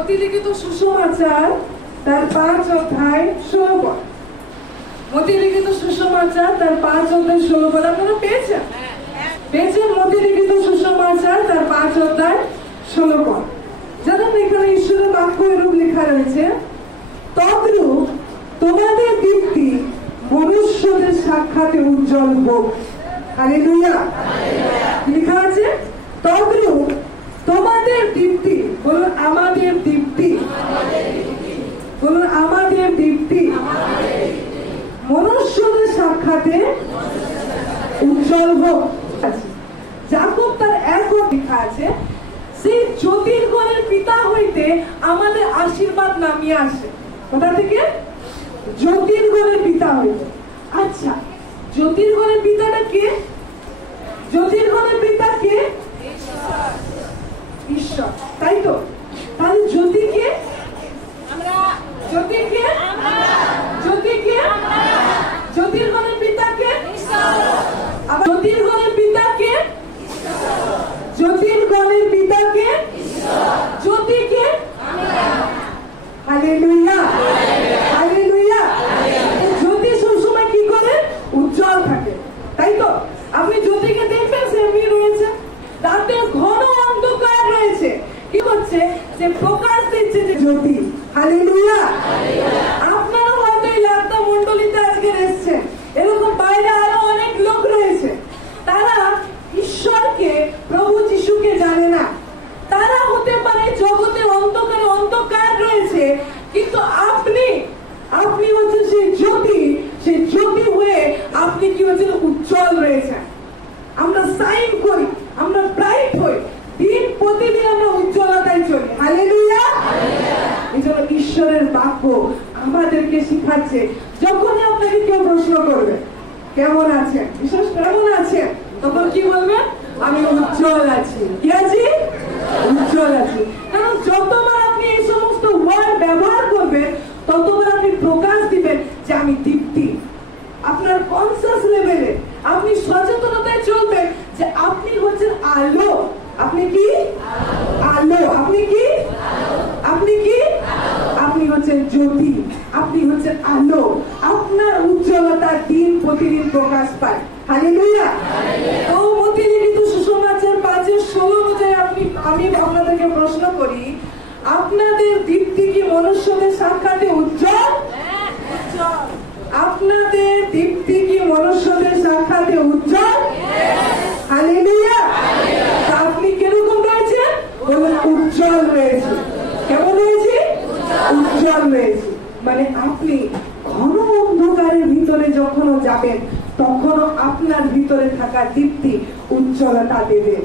মতিলিখিত সুসমাচার তার 5 অধ্যায় 16 পদ। মতিলিখিত সুসমাচার তার 5 অধ্যায় 16 পদ আপনারা পেয়েছেন? পেয়েছেন মতিলিখিত সুসমাচার তার 5 অধ্যায় 16 পদ। জানেন এখানে ঈশ্বরের বাক্য এরূপ লেখা রয়েছে, তদ্রূপ তোমাদের দীপ্তি মনুষ্যদের সাক্ষাতে উজ্জ্বল হোক। হালেলুয়া। লেখা আছে তদ্রূপ তোমাদের দীপ্তি, বলুন আমাদের দীপ্তি, বলুন আমাদের দীপ্তি মনুষ্যদের সাক্ষাতে উজ্জ্বল হোক। যাকব তার 1 লেখা আছে, সেই জ্যোতির্গণের পিতা হইতে আমাদের আশীর্বাদ নামিয়ে আসে। কোথা থেকে? জ্যোতির্গণের পিতা হইতে। আচ্ছা, জ্যোতির্গণের পিতাটা কে? জ্যোতির্গণের পিতা কে? ঈশ্বর, তাই তো? তাহলে জ্যোতি কে? আমরা। জ্যোতি কে? আমরা। জ্যোতি কে? আমরা। জ্যোতির্গণের পিতা কে? ঈশ্বর। আবার জ্যোতির্গণের পিতা কে? ঈশ্বর। জ্যোতির্গণের পিতা কে? ঈশ্বর। জ্যোতি কে? আমরা। Hallelujah, hallelujah. জ্যোতি সবসময় কি করে? উজ্জ্বল থাকে, তাই তো? আপনি জ্যোতিকে দেখবেন সে এমনি রয়েছে, রাতে ঘন অন্ধকার রয়েছে, কি হচ্ছে? যে প্রকাশ দিচ্ছে যে জ্যোতি। হালেলুয়া। আপনারা হয়তো এই লাক্তা মন্ডলীতে আজকে এসেছেন, এরকম বাইরে আরো অনেক লোক রয়েছে, তারা ঈশ্বরকে, প্রভু যিশুকে জানে না। তারা হতে পারে জগতের অন্ধকারে অন্ধকার রয়েছে, কিন্তু আপনি হচ্ছেন সেই জ্যোতি, সেই জ্যোতি হয়ে আপনি কি হচ্ছেন? উজ্জ্বল রয়েছেন। আমরা সাইন করি, আমরা ব্রাইট হই, দিন প্রতিদিন আমরা উজ্জ্বলতায় চলি। হালেলুয়া। এই জন্য ঈশ্বরের বাক্য আমাদেরকে শিখাচ্ছে, যখনই আপনাকে কেউ প্রশ্ন করবে কেমন আছেন, বিশেষ কেমন আছেন, তখন কি বলবেন? আমি উজ্জ্বল আছি। কি আছি? উজ্জ্বল আছি। কারণ যতবার আপনি এই সমস্ত ওয়ার্ড ব্যবহার করবেন, ততবার আপনি প্রকাশ দিবেন যে আমি দীপ্তি। আপনার কনসাস লেভেলে আপনি সচেতনতায় চলবেন যে আপনি হচ্ছেন আলো। আপনি কি? আলো। আপনি কি? আপনি কি? আপনি হচ্ছেন জ্যোতি, আপনি হচ্ছেন আলো। আপনার উজ্জ্বলতা দিন প্রতিদিন প্রকাশ পায়। হালেলুয়া। ও মতিলিখিত সুসমাচার 5:16 অনুযায়ী আমি আপনাদেরকে প্রশ্ন করি, আপনাদের দীপ্তি কি মনুষ্যদের সাক্ষাতে উজ্জ্বল? আপনাদের দীপ্তি কি মনুষ্যদের সাক্ষাতে উজ্জ্বল? হালেলুয়া। আপনি কিরকম রয়েছে? বলুন উজ্জ্বল রয়েছে। কেমন রয়েছে? উজ্জ্বল রয়েছে। মানে আপনি ঘন অন্ধকারের ভিতরে যখনও যাবেন, তখনও আপনার ভিতরে থাকা দীপ্তি উজ্জ্বলতা দেবে।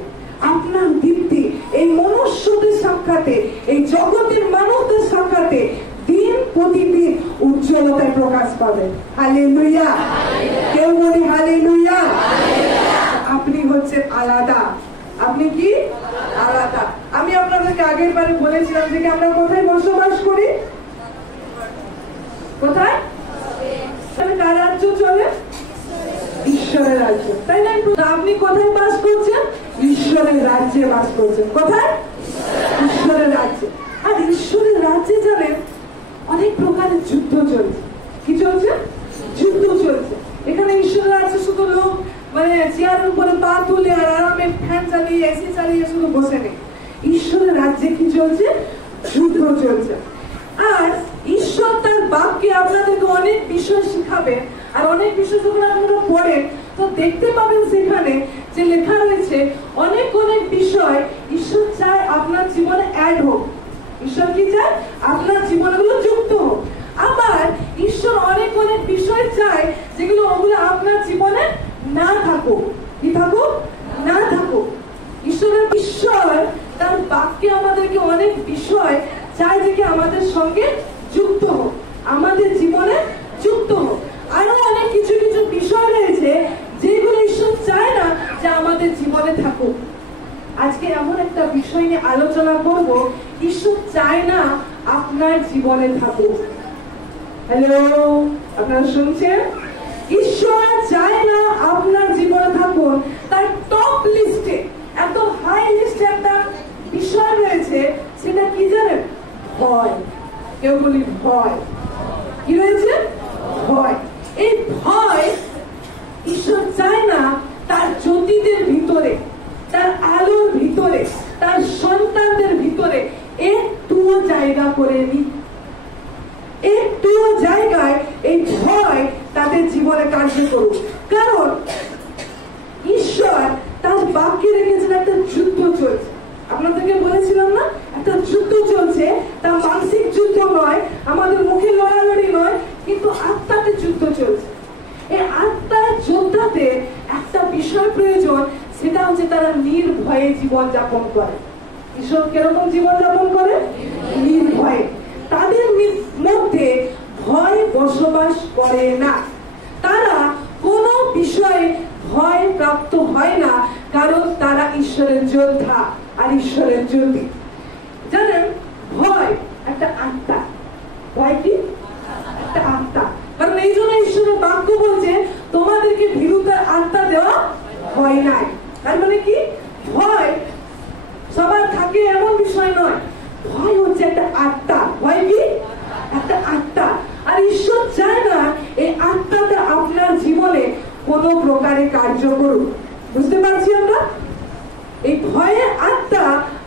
আপনার দীপ্তি এই মনুষ্যদের সাক্ষাতে, এই জগতের মানুষদের সাক্ষাতে দিন প্রতিদিন উজ্জ্বলতায় প্রকাশ পাবে। হালেলুয়া। কেউ বলি হালেলুয়া। আপনি হচ্ছেন আলাদা। আপনি কি? আলাদা। আমি আপনাদেরকে আগের বারে বলেছিলাম যে আমরা কোথায় বসবাস করি? কোথায়? কার রাজ্য চলে? ঈশ্বরের রাজ্য, তাই না? আপনি কোথায় বাস করছেন? ঈশ্বরের রাজ্যে বাস করছেন। কোথায়? ঈশ্বরের রাজ্যে। আর ঈশ্বরের রাজ্যে জানেন অনেক প্রকারের যুদ্ধ চলছে। কি চলছে? যুদ্ধ চলছে। এখানে ঈশ্বরের রাজ্যে শুধু লোক মানে চেয়ারের উপরে পা তুলে আর আরামে ফ্যান চালিয়ে এসি চালিয়ে শুধু বসে নেই। ঈশ্বরের রাজ্যে কি চলছে? যুদ্ধ চলছে। আর ঈশ্বর তার বাক্যে আপনাদেরকে অনেক বিষয় শিখাবে। আর অনেক বিষয় যখন আপনারা পড়েন তো দেখতে পাবেন সেখানে যে লেখা রয়েছে অনেক অনেক বিষয় ঈশ্বর চায় আপনার জীবনে অ্যাড হোক। ঈশ্বর কি চায়? আপনার জীবনগুলো যুক্ত হোক। আবার ঈশ্বর অনেক অনেক বিষয় চায় যেগুলো ওগুলো আপনার জীবনে না থাকুক। কি থাকুক? না থাকুক। ঈশ্বর তার বাক্যে আমাদেরকে অনেক বিষয় চায় যে আমাদের সঙ্গে যুক্ত হোক, আমাদের জীবনে যুক্ত হোক। আরো অনেক কিছু কিছু বিষয় রয়েছে যেগুলো ঈশ্বর চায় না যে আমাদের জীবনে থাকুক। আজকে এমন একটা বিষয় নিয়ে আলোচনা করব, ঈশ্বর চায় না আপনার জীবনে থাকুক। হ্যালো, আপনারা শুনছেন? ঈশ্বর চায় না আপনার জীবনে থাকুন। তার টপ লিস্টে, এত হাই লিস্টে একটা বিষয় রয়েছে, সেটা কি জানেন? ভয়। কেউ বলি ভয়। কি রয়েছে? ভয়। এই ভয় ঈশ্বর চায় না তার জ্যোতিদের ভিতরে, তার আলোর ভিতরে, তার সন্তানদের ভিতরে একটুও জায়গা করে নি। একটুও জায়গায় এই ভয় তাদের জীবনে কার্য করুক। কারণ ঈশ্বর তার বাক্যে রেখেছেন একটা যুদ্ধ চলছে। আপনাদেরকে বলেছিলাম না, একটা যুদ্ধ চলছে। তা মানসিক যুদ্ধ নয়, আমাদের মুখে লড়ালড়ি নয়, কিন্তু আত্মাতে যুদ্ধ চলছে। এই আত্মার যোদ্ধাতে একটা বিষয় প্রয়োজন, সেটা হচ্ছে তারা নির্ভয়ে জীবন যাপন করে। ঈশ্বর কিরকম জীবন যাপন করে? নির্ভয়ে। তাদের মধ্যে ভয় বসবাস করে না। তারা কোনো বিষয়ে ভয় প্রাপ্ত হয় না, কারণ তারা ঈশ্বরের যোদ্ধা আর ঈশ্বরের জ্যোতি। জানেন, ভয় একটা আত্মা। ভয় কি? একটা আত্মা। কারণ এই জন্য ঈশ্বরের বাক্য বলছে তোমাদেরকে ভীরুতার আত্মা দেওয়া হয় নাই। তার মানে কি? ভয় সবার থাকে এমন বিষয় নয়। ভয় হচ্ছে একটা আত্মা। ভয় কি? একটা আত্মা। আর ঈশ্বর চায় না এই আত্মাটা আপনার জীবনে কোনো প্রকারে কার্য করুক। বুঝতে পারছি আমরা? এই ভয়ের আত্মা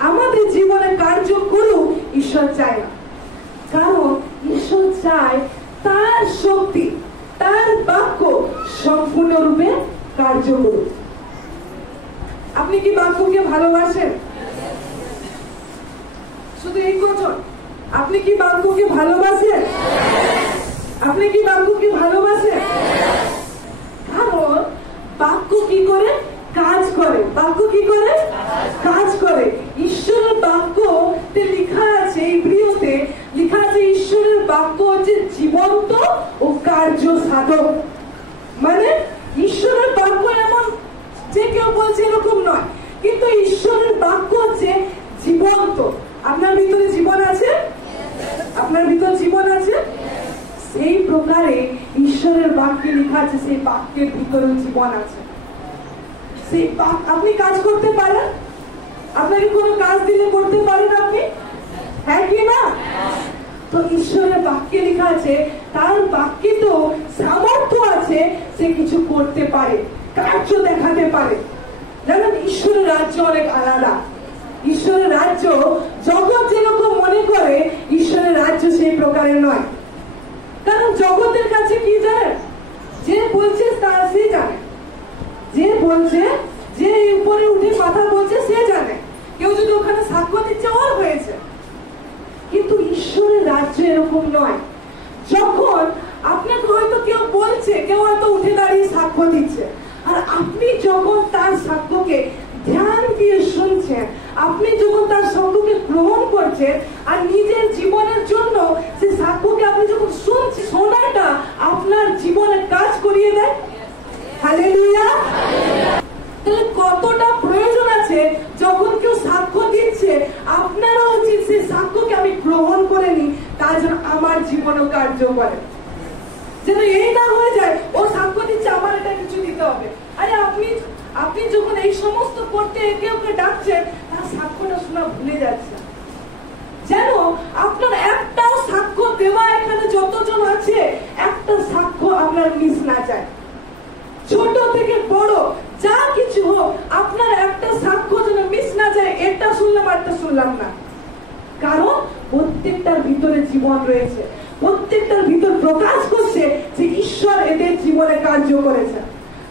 আমাদের জীবনে কার্য করুক ঈশ্বর চায় না। কারণ ঈশ্বর চায় তার শক্তি, তার বাক্য সম্পূর্ণরূপে কার্য করুক। আপনি কি বাক্যকে ভালোবাসেন? শুধু এই কথা, আপনি কি বাক্যকে ভালোবাসেন? আপনি কি বাক্যকে ভালোবাসেন? কারণ বাক্য কি করে? কাজ করে। বাক্য কি করে? কাজ করে। ঈশ্বরের বাক্যতে লেখা আছে, ইব্রিয়তে লেখা আছে, ঈশ্বরের বাক্য হচ্ছে জীবন্ত ও কার্য সাধক। মানে ঈশ্বরের বাক্য এমন যে কেউ বলছে এরকম নয়, কিন্তু ঈশ্বরের বাক্য হচ্ছে জীবন্ত। আপনার ভিতরে জীবন আছে? আপনার ভিতরে জীবন আছে? সেই প্রকারে ঈশ্বরের বাক্যে লেখা আছে, সেই বাক্যের ভিতরে জীবন আছে। সেই আপনি কাজ করতে পারেন? আপনাকে কোনো কাজ দিলে করতে পারেন আপনি? হ্যাঁ কি না? তো ঈশ্বরের বাক্যে লেখা আছে, তার বাক্যে তো সামর্থ্য আছে, সে কিছু করতে পারে, কার্য দেখাতে পারে। জানেন, ঈশ্বরের রাজ্য অনেক আলাদা। ঈশ্বরের রাজ্য জগৎ যেরকম মনে করে, ঈশ্বরের রাজ্য সেই প্রকারের নয়। কারণ জগতের কাছে কি জানেন? যে বলছে তার সে জানে, যে বলছে, যে উপরে উঠে কথা বলছে সে জানে। কেউ যদি ওখানে সাক্ষ্য দিচ্ছে, ওর হয়েছে। কিন্তু ঈশ্বরের রাজ্য এরকম নয়। যখন আপনাকে হয়তো কেউ বলছে, কেউ হয়তো উঠে দাঁড়িয়ে সাক্ষ্য দিচ্ছে, আর আপনি যখন তার সাক্ষ্যকে ধ্যান দিয়ে শুনছেন, আপনি যখন তার সাক্ষ্যকে গ্রহণ করছেন, আর নিজের জীবনের জন্য সেই সাক্ষ্যকে আপনি যখন শুনছেন, শোনাটা আপনার জীবনে কাজ করিয়ে দেয়। হালেলুয়া। তাহলে কতটা প্রয়োজন আছে, যখন কেউ সাক্ষ্য দিচ্ছে, আপনারও উচিত সেই সাক্ষ্যকে আমি গ্রহণ করে নিই, তার জন্য আমার জীবনও কার্য করে। যেন এই না হয়ে যায়, ও সাক্ষ্য দিচ্ছে, আমার এটা কিছু দিতে হবে। আরে আপনি যখন এই সমস্ত করতে একে ওকে ডাকছেন, তার সাক্ষ্যটা শোনা ভুলে যাচ্ছে। যেন আপনার একটাও সাক্ষ্য দেওয়া, এখানে যতজন আছে, একটা সাক্ষ্য আপনার মিস না যায়। ছোট থেকে বড় যা কিছু হোক, আপনার একটা সাক্ষ্য যেন মিস না যায়। এটা শুনলাম, একটা শুনলাম না। কারণ প্রত্যেকটার ভিতরে জীবন রয়েছে, প্রত্যেকটার ভিতর প্রকাশ করছে যে ঈশ্বর এদের জীবনে কার্য করেছে।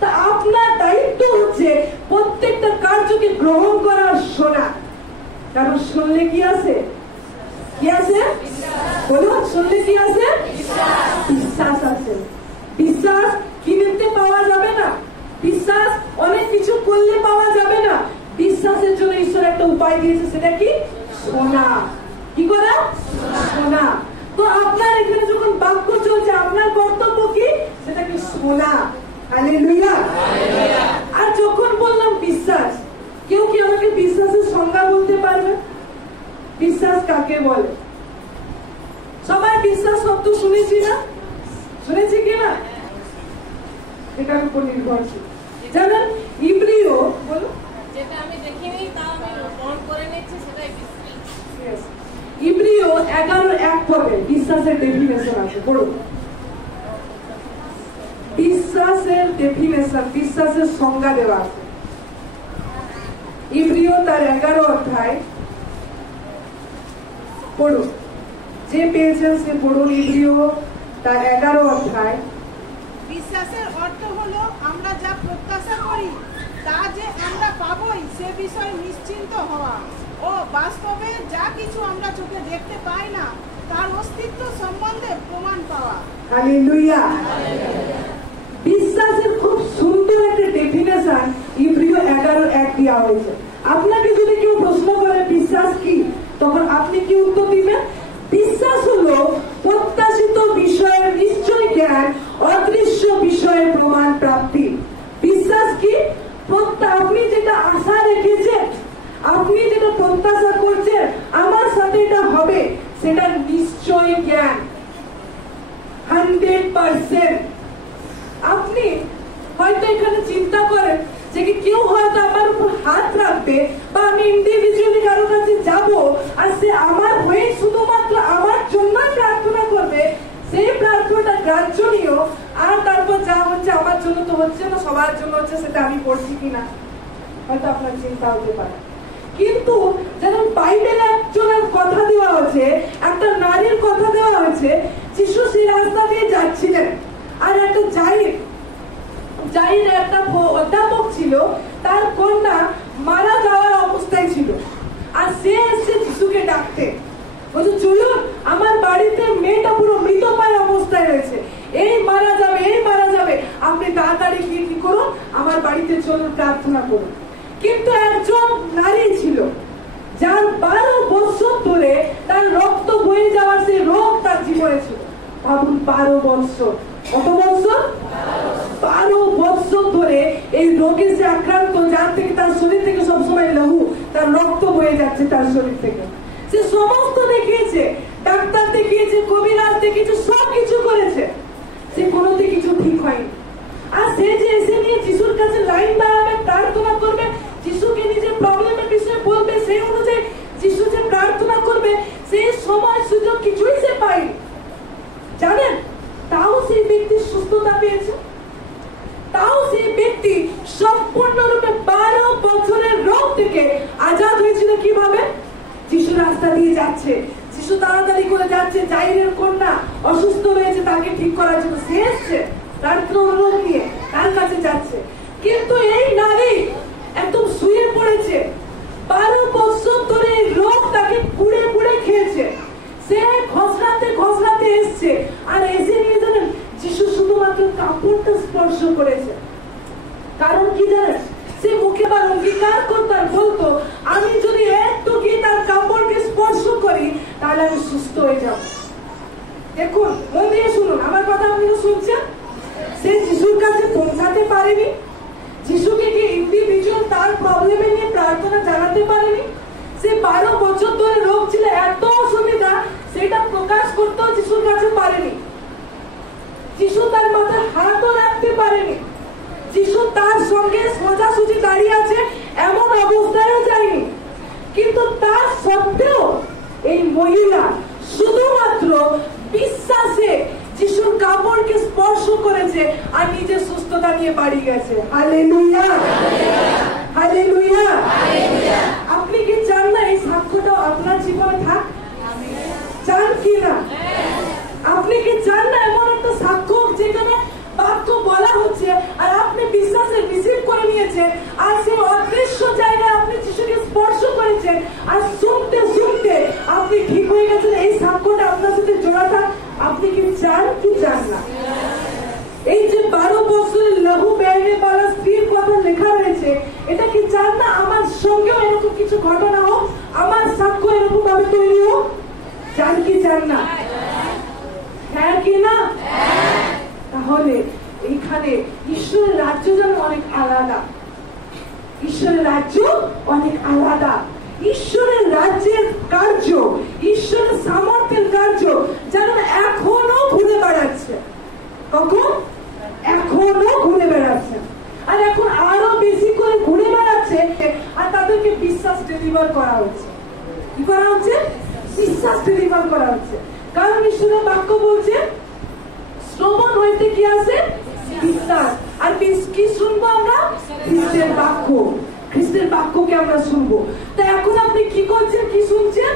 তা আপনার দায়িত্ব হচ্ছে প্রত্যেকটা কার্যকে গ্রহণ করার, শোনা। কারণ শুনলে কি আছে? কি আছে? বলুন, শুনলে কি আছে? বিশ্বাস আছে। বিশ্বাস কিনতে পাওয়া যাবে না, বিশ্বাস অনেক কিছু করলে পাওয়া যাবে না। বিশ্বাসের জন্য ঈশ্বর একটা উপায় দিয়েছে, সেটা কি? শোনা। কি করা? শোনা। তো আপনার এখানে যখন বাক্য চলছে, আপনার কর্তব্য কি? সেটা কি? শোনা। হালেলুয়া। আর যখন বললাম বিশ্বাস, কেউ কি আমাকে বিশ্বাসের সংজ্ঞা বলতে পারবে? বিশ্বাস কাকে বলে? সবাই বিশ্বাস শব্দ শুনেছি না? শুনেছি কিনা? এটার উপর নির্ভরশীল। জানেন, ইব্রিয়, বলো, যেটা আমি দেখিনি তা আমি মন করে নিচ্ছি, সেটাই বিশ্বাস। ইব্রিয় 11:1 পদে বিশ্বাসের ডেফিনেশন আছে, পড়ুন। বিশ্বাসের ডেফিনেশন, বিশ্বাসের সংজ্ঞা দেওয়া আছে ইব্রিয় তার 11 অধ্যায়, পড়ুন। যে পেয়েছেন সে পড়ুন, ইব্রিয় তার 11 অধ্যায়। বিশ্বাসের অর্থ হলো আমরা যা প্রত্যাশা করি তা যে আমরা পাবই সে বিষয়ে নিশ্চিন্ত হওয়া ও বাস্তবে যা কিছু আমরা চোখে দেখতে পাই না তার অস্তিত্ব সম্বন্ধে প্রমাণ পাওয়া। হালেলুয়া। বিশ্বাসের খুব সুন্দর একটা ডেফিনেশন ইব্রিয় 11:1 দেওয়া হয়েছে। আপনাকে যদি কেউ প্রশ্ন করে বিশ্বাস কি, তখন আপনি কি উত্তর দিবেন? বিশ্বাস হলো প্রত্যাশিত বিষয়ের নিশ্চয় জ্ঞান, অদৃশ্য বিষয়ের প্রমাণ প্রাপ্তি। বিশ্বাস কি? আপনি যেটা আশা রেখেছেন, আপনি যেটা প্রত্যাশা করছেন আমার সাথে এটা হবে, সেটা নিশ্চয় জ্ঞান, 100%। আপনি হয়তো এখানে চিন্তা করেন যে কেউ হয়তো আমার উপর হাত রাখবে বা আমি ইন্ডিভিজুয়ালি কারো কাছে যাব আর সে আমার হয়ে শুধুমাত্র আমার জন্য প্রার্থনা করবে, সেই প্রার্থনাটা গ্রাহ্য নিও, আর তারপর যা হচ্ছে আমার জন্য তো হচ্ছে না, সবার জন্য হচ্ছে, সেটা আমি করছি কিনা হয়তো আপনার চিন্তা হতে পারে। কিন্তু যেমন বাইবেলে একজনের কথা দেওয়া হয়েছে, একটা নারীর কথা দেওয়া হয়েছে, যিশু সেই রাস্তা দিয়ে যাচ্ছিলেন আর একটা জাইর একটা অধ্যাপক ছিল, তার কন্যা মারা যাওয়ার অবস্থায় ছিল, আর সে এসে যিশুকে ডাকতে বলছে, চলুন আমার বাড়িতে মেয়েটা পুরো মৃতপ্রায় অবস্থায় রয়েছে, এই মারা যাবে, এই মারা যাবে, আপনি তাড়াতাড়ি গিয়ে কি করুন, আমার বাড়িতে চলুন, প্রার্থনা করুন। কিন্তু একজন নারী ছিল যার 12 বছর ধরে তার রক্ত বয়ে যাওয়ার সেই রোগ তার জীবনে ছিল। ভাবুন, 12 বছর, কত বছর? 12 বছর ধরে এই রোগে সে আক্রান্ত, যার থেকে তার শরীর থেকে সবসময় লহু, তার রক্ত বয়ে যাচ্ছে তার শরীর থেকে। সে সমস্ত দেখিয়েছে, ডাক্তার দেখিয়েছে, কবিরাজ দেখিয়েছে, সবকিছু করেছে, সে কোনোতে কিছু ঠিক হয়নি। আর সে যে এসে নিয়ে যিশুর কাছে লাইন দাঁড়াবে, প্রার্থনা করবে, যিশুকে নিজের প্রবলেমের বিষয়ে বলবে, সেই অনুযায়ী যিশু যে প্রার্থনা করবে, সেই সময় সুযোগ কিছুই সে পায়নি, জানেন? তাও সেই ব্যক্তি সুস্থতা পেয়েছে, তাও সেই ব্যক্তি সম্পূর্ণরূপে 12 বছরের রোগ থেকে আজাদ হয়েছিল। কিভাবে? যিশু রাস্তা দিয়ে যাচ্ছে, যিশু তাড়াতাড়ি করে যাচ্ছে, জাইরের কন্যা অসুস্থ হয়েছে, তাকে ঠিক করার জন্য সে এসছে, প্রার্থনা অনুরোধ নিয়ে তার কাছে যাচ্ছে। কিন্তু এই নারী একদম শুয়ে পড়েছে, 12 বছর ধরে এই রোগ তাকে পুড়ে পুড়ে খেয়েছে, সে খসড়াতে এসছে, আর এসে নিয়ে জানেন যিশু শুধুমাত্র কাপড়টা স্পর্শ করেছে। কারণ কি জানেন? সে মুখে বার অঙ্গীকার করতাম, বলতো আমি যদি একটু গিয়ে তার কাপড়কে স্পর্শ করি তাহলে আমি সুস্থ হয়ে যাব। দেখুন, মন দিয়ে শুনুন, আমার কথা আপনি শুনছেন। সে যিশুর কাছে পৌঁছাতে পারেনি, যিশুকে কি ইন্ডিভিজুয়াল তার প্রবলেমে নিয়ে প্রার্থনা জানাতে পারেনি। সে 12 বছর ধরে রোগ ছিল, এত অসুবিধা, সেটা প্রকাশ করতেও যিশুর কাছে পারেনি। যিশু তার মাথায় হাতও রাখতে পারেনি, যিশু তার সঙ্গে সোজাসুজি দাঁড়িয়ে আছে এমন অবস্থায়ও যায়নি। কিন্তু তার সত্ত্বেও এই মহিলা শুধুমাত্র বিশ্বাসে যিশুর কাপড়কে স্পর্শ করেছে আর নিজের সুস্থতা নিয়ে বাড়ি গেছে। Hallelujah, hallelujah. আপনি কি চান না এই সাক্ষ্যটা আপনার জীবনে থাক? চান কি না? আপনি কি চান না এমন একটা সাক্ষ্য যেখানে বাক্য বলা হচ্ছে আর আপনি বিশ্বাসে রিসিভ করে নিয়েছেন, আর সেই অদৃশ্য জায়গায় আপনি যিশুকে স্পর্শ করেছেন, আর শুনতে শুনতে আপনি ঠিক হয়ে গেছেন? এই সাক্ষ্যটা আপনার সাথে জোড়া থাক। আপনি কি চান কি চান না? এই যে 12 বছরের লহু বেহনে বালা স্ত্রীর কথা লেখা রয়েছে, এটা কি চান না আমার সঙ্গেও এরকম কিছু ঘটনা হোক, আমার সাক্ষ্য এরকম ভাবে তৈরি হোক? চান কি চান না? হ্যাঁ কি না? তাহলে এইখানে ঈশ্বরের রাজ্য যেন অনেক আলাদা, ঈশ্বরের রাজ্য অনেক আলাদা। ঈশ্বরের রাজ্যের কার্য, ঈশ্বরের সামর্থ্যের কার্য যেন এখনো ঘুরে বেড়াচ্ছে। কখন? এখনো ঘুরে বেড়াচ্ছে, আর এখন আরো বেশি করে ঘুরে বেড়াচ্ছে, আর তাদেরকে বিশ্বাস ডেলিভার করা হচ্ছে। কি করা হচ্ছে? বিশ্বাস ডেলিভার করা হচ্ছে। কারণ ঈশ্বরের বাক্য বলছে শ্রবণ হইতে কি আছে? বিশ্বাস। আর কি শুনবো আমরা? খ্রিস্টের বাক্য। খ্রিস্টের বাক্যকে আমরা শুনবো। তা এখন আপনি কি করছেন, কি শুনছেন?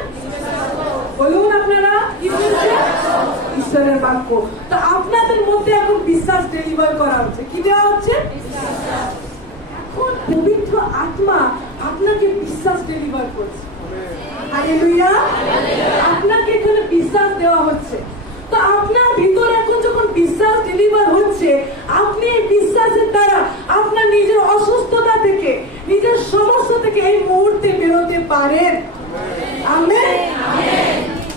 বলুন আপনারা কি শুনছেন? ঈশ্বরের বাক্য। তো আপনাদের মধ্যে এখন বিশ্বাস ডেলিভার করা হচ্ছে। কি দেওয়া হচ্ছে? এখন পবিত্র আত্মা আপনাকে বিশ্বাস ডেলিভার করছে। হালেলুয়া। আপনাকে এখানে বিশ্বাস দেওয়া হচ্ছে। তো আপনার ভিতরে এখন যখন বিশ্বাস ডেলিভার হচ্ছে, আপনি এই বিশ্বাসের দ্বারা আপনার নিজের অসুস্থতা থেকে, নিজের সমস্যা থেকে এই মুহূর্তে বেরোতে পারেন। আমেন।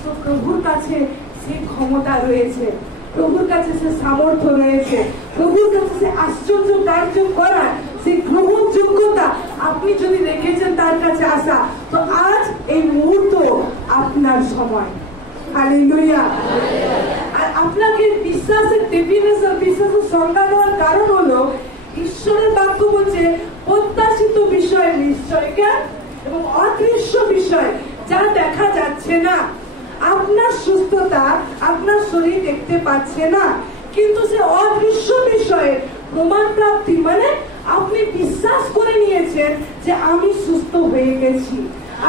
তো প্রভুর কাছে সেই ক্ষমতা রয়েছে, প্রভুর কাছে সে সামর্থ্য রয়েছে, প্রভুর কাছে সে আশ্চর্য কার্য করার সেই গ্রহণযোগ্যতা আপনি যদি রেখেছেন তার কাছে আসা, তো আজ এই মুহূর্ত আপনার সময়। হালেলুয়া। আর আপনাকে বিশ্বাসের ডেফিনেশন, বিশ্বাসের সংজ্ঞা দেওয়ার কারণ হলো ঈশ্বরের বাক্য বলছে প্রত্যাশিত বিষয় নিশ্চয়তা এবং অদৃশ্য বিষয় যা দেখা যাচ্ছে না। আপনার সুস্থতা আপনার শরীর দেখতে পাচ্ছে না, কিন্তু সে অদৃশ্য বিষয়ে প্রমাণ প্রাপ্তি, মানে আপনি বিশ্বাস করে নিয়েছেন যে আমি সুস্থ হয়ে গেছি।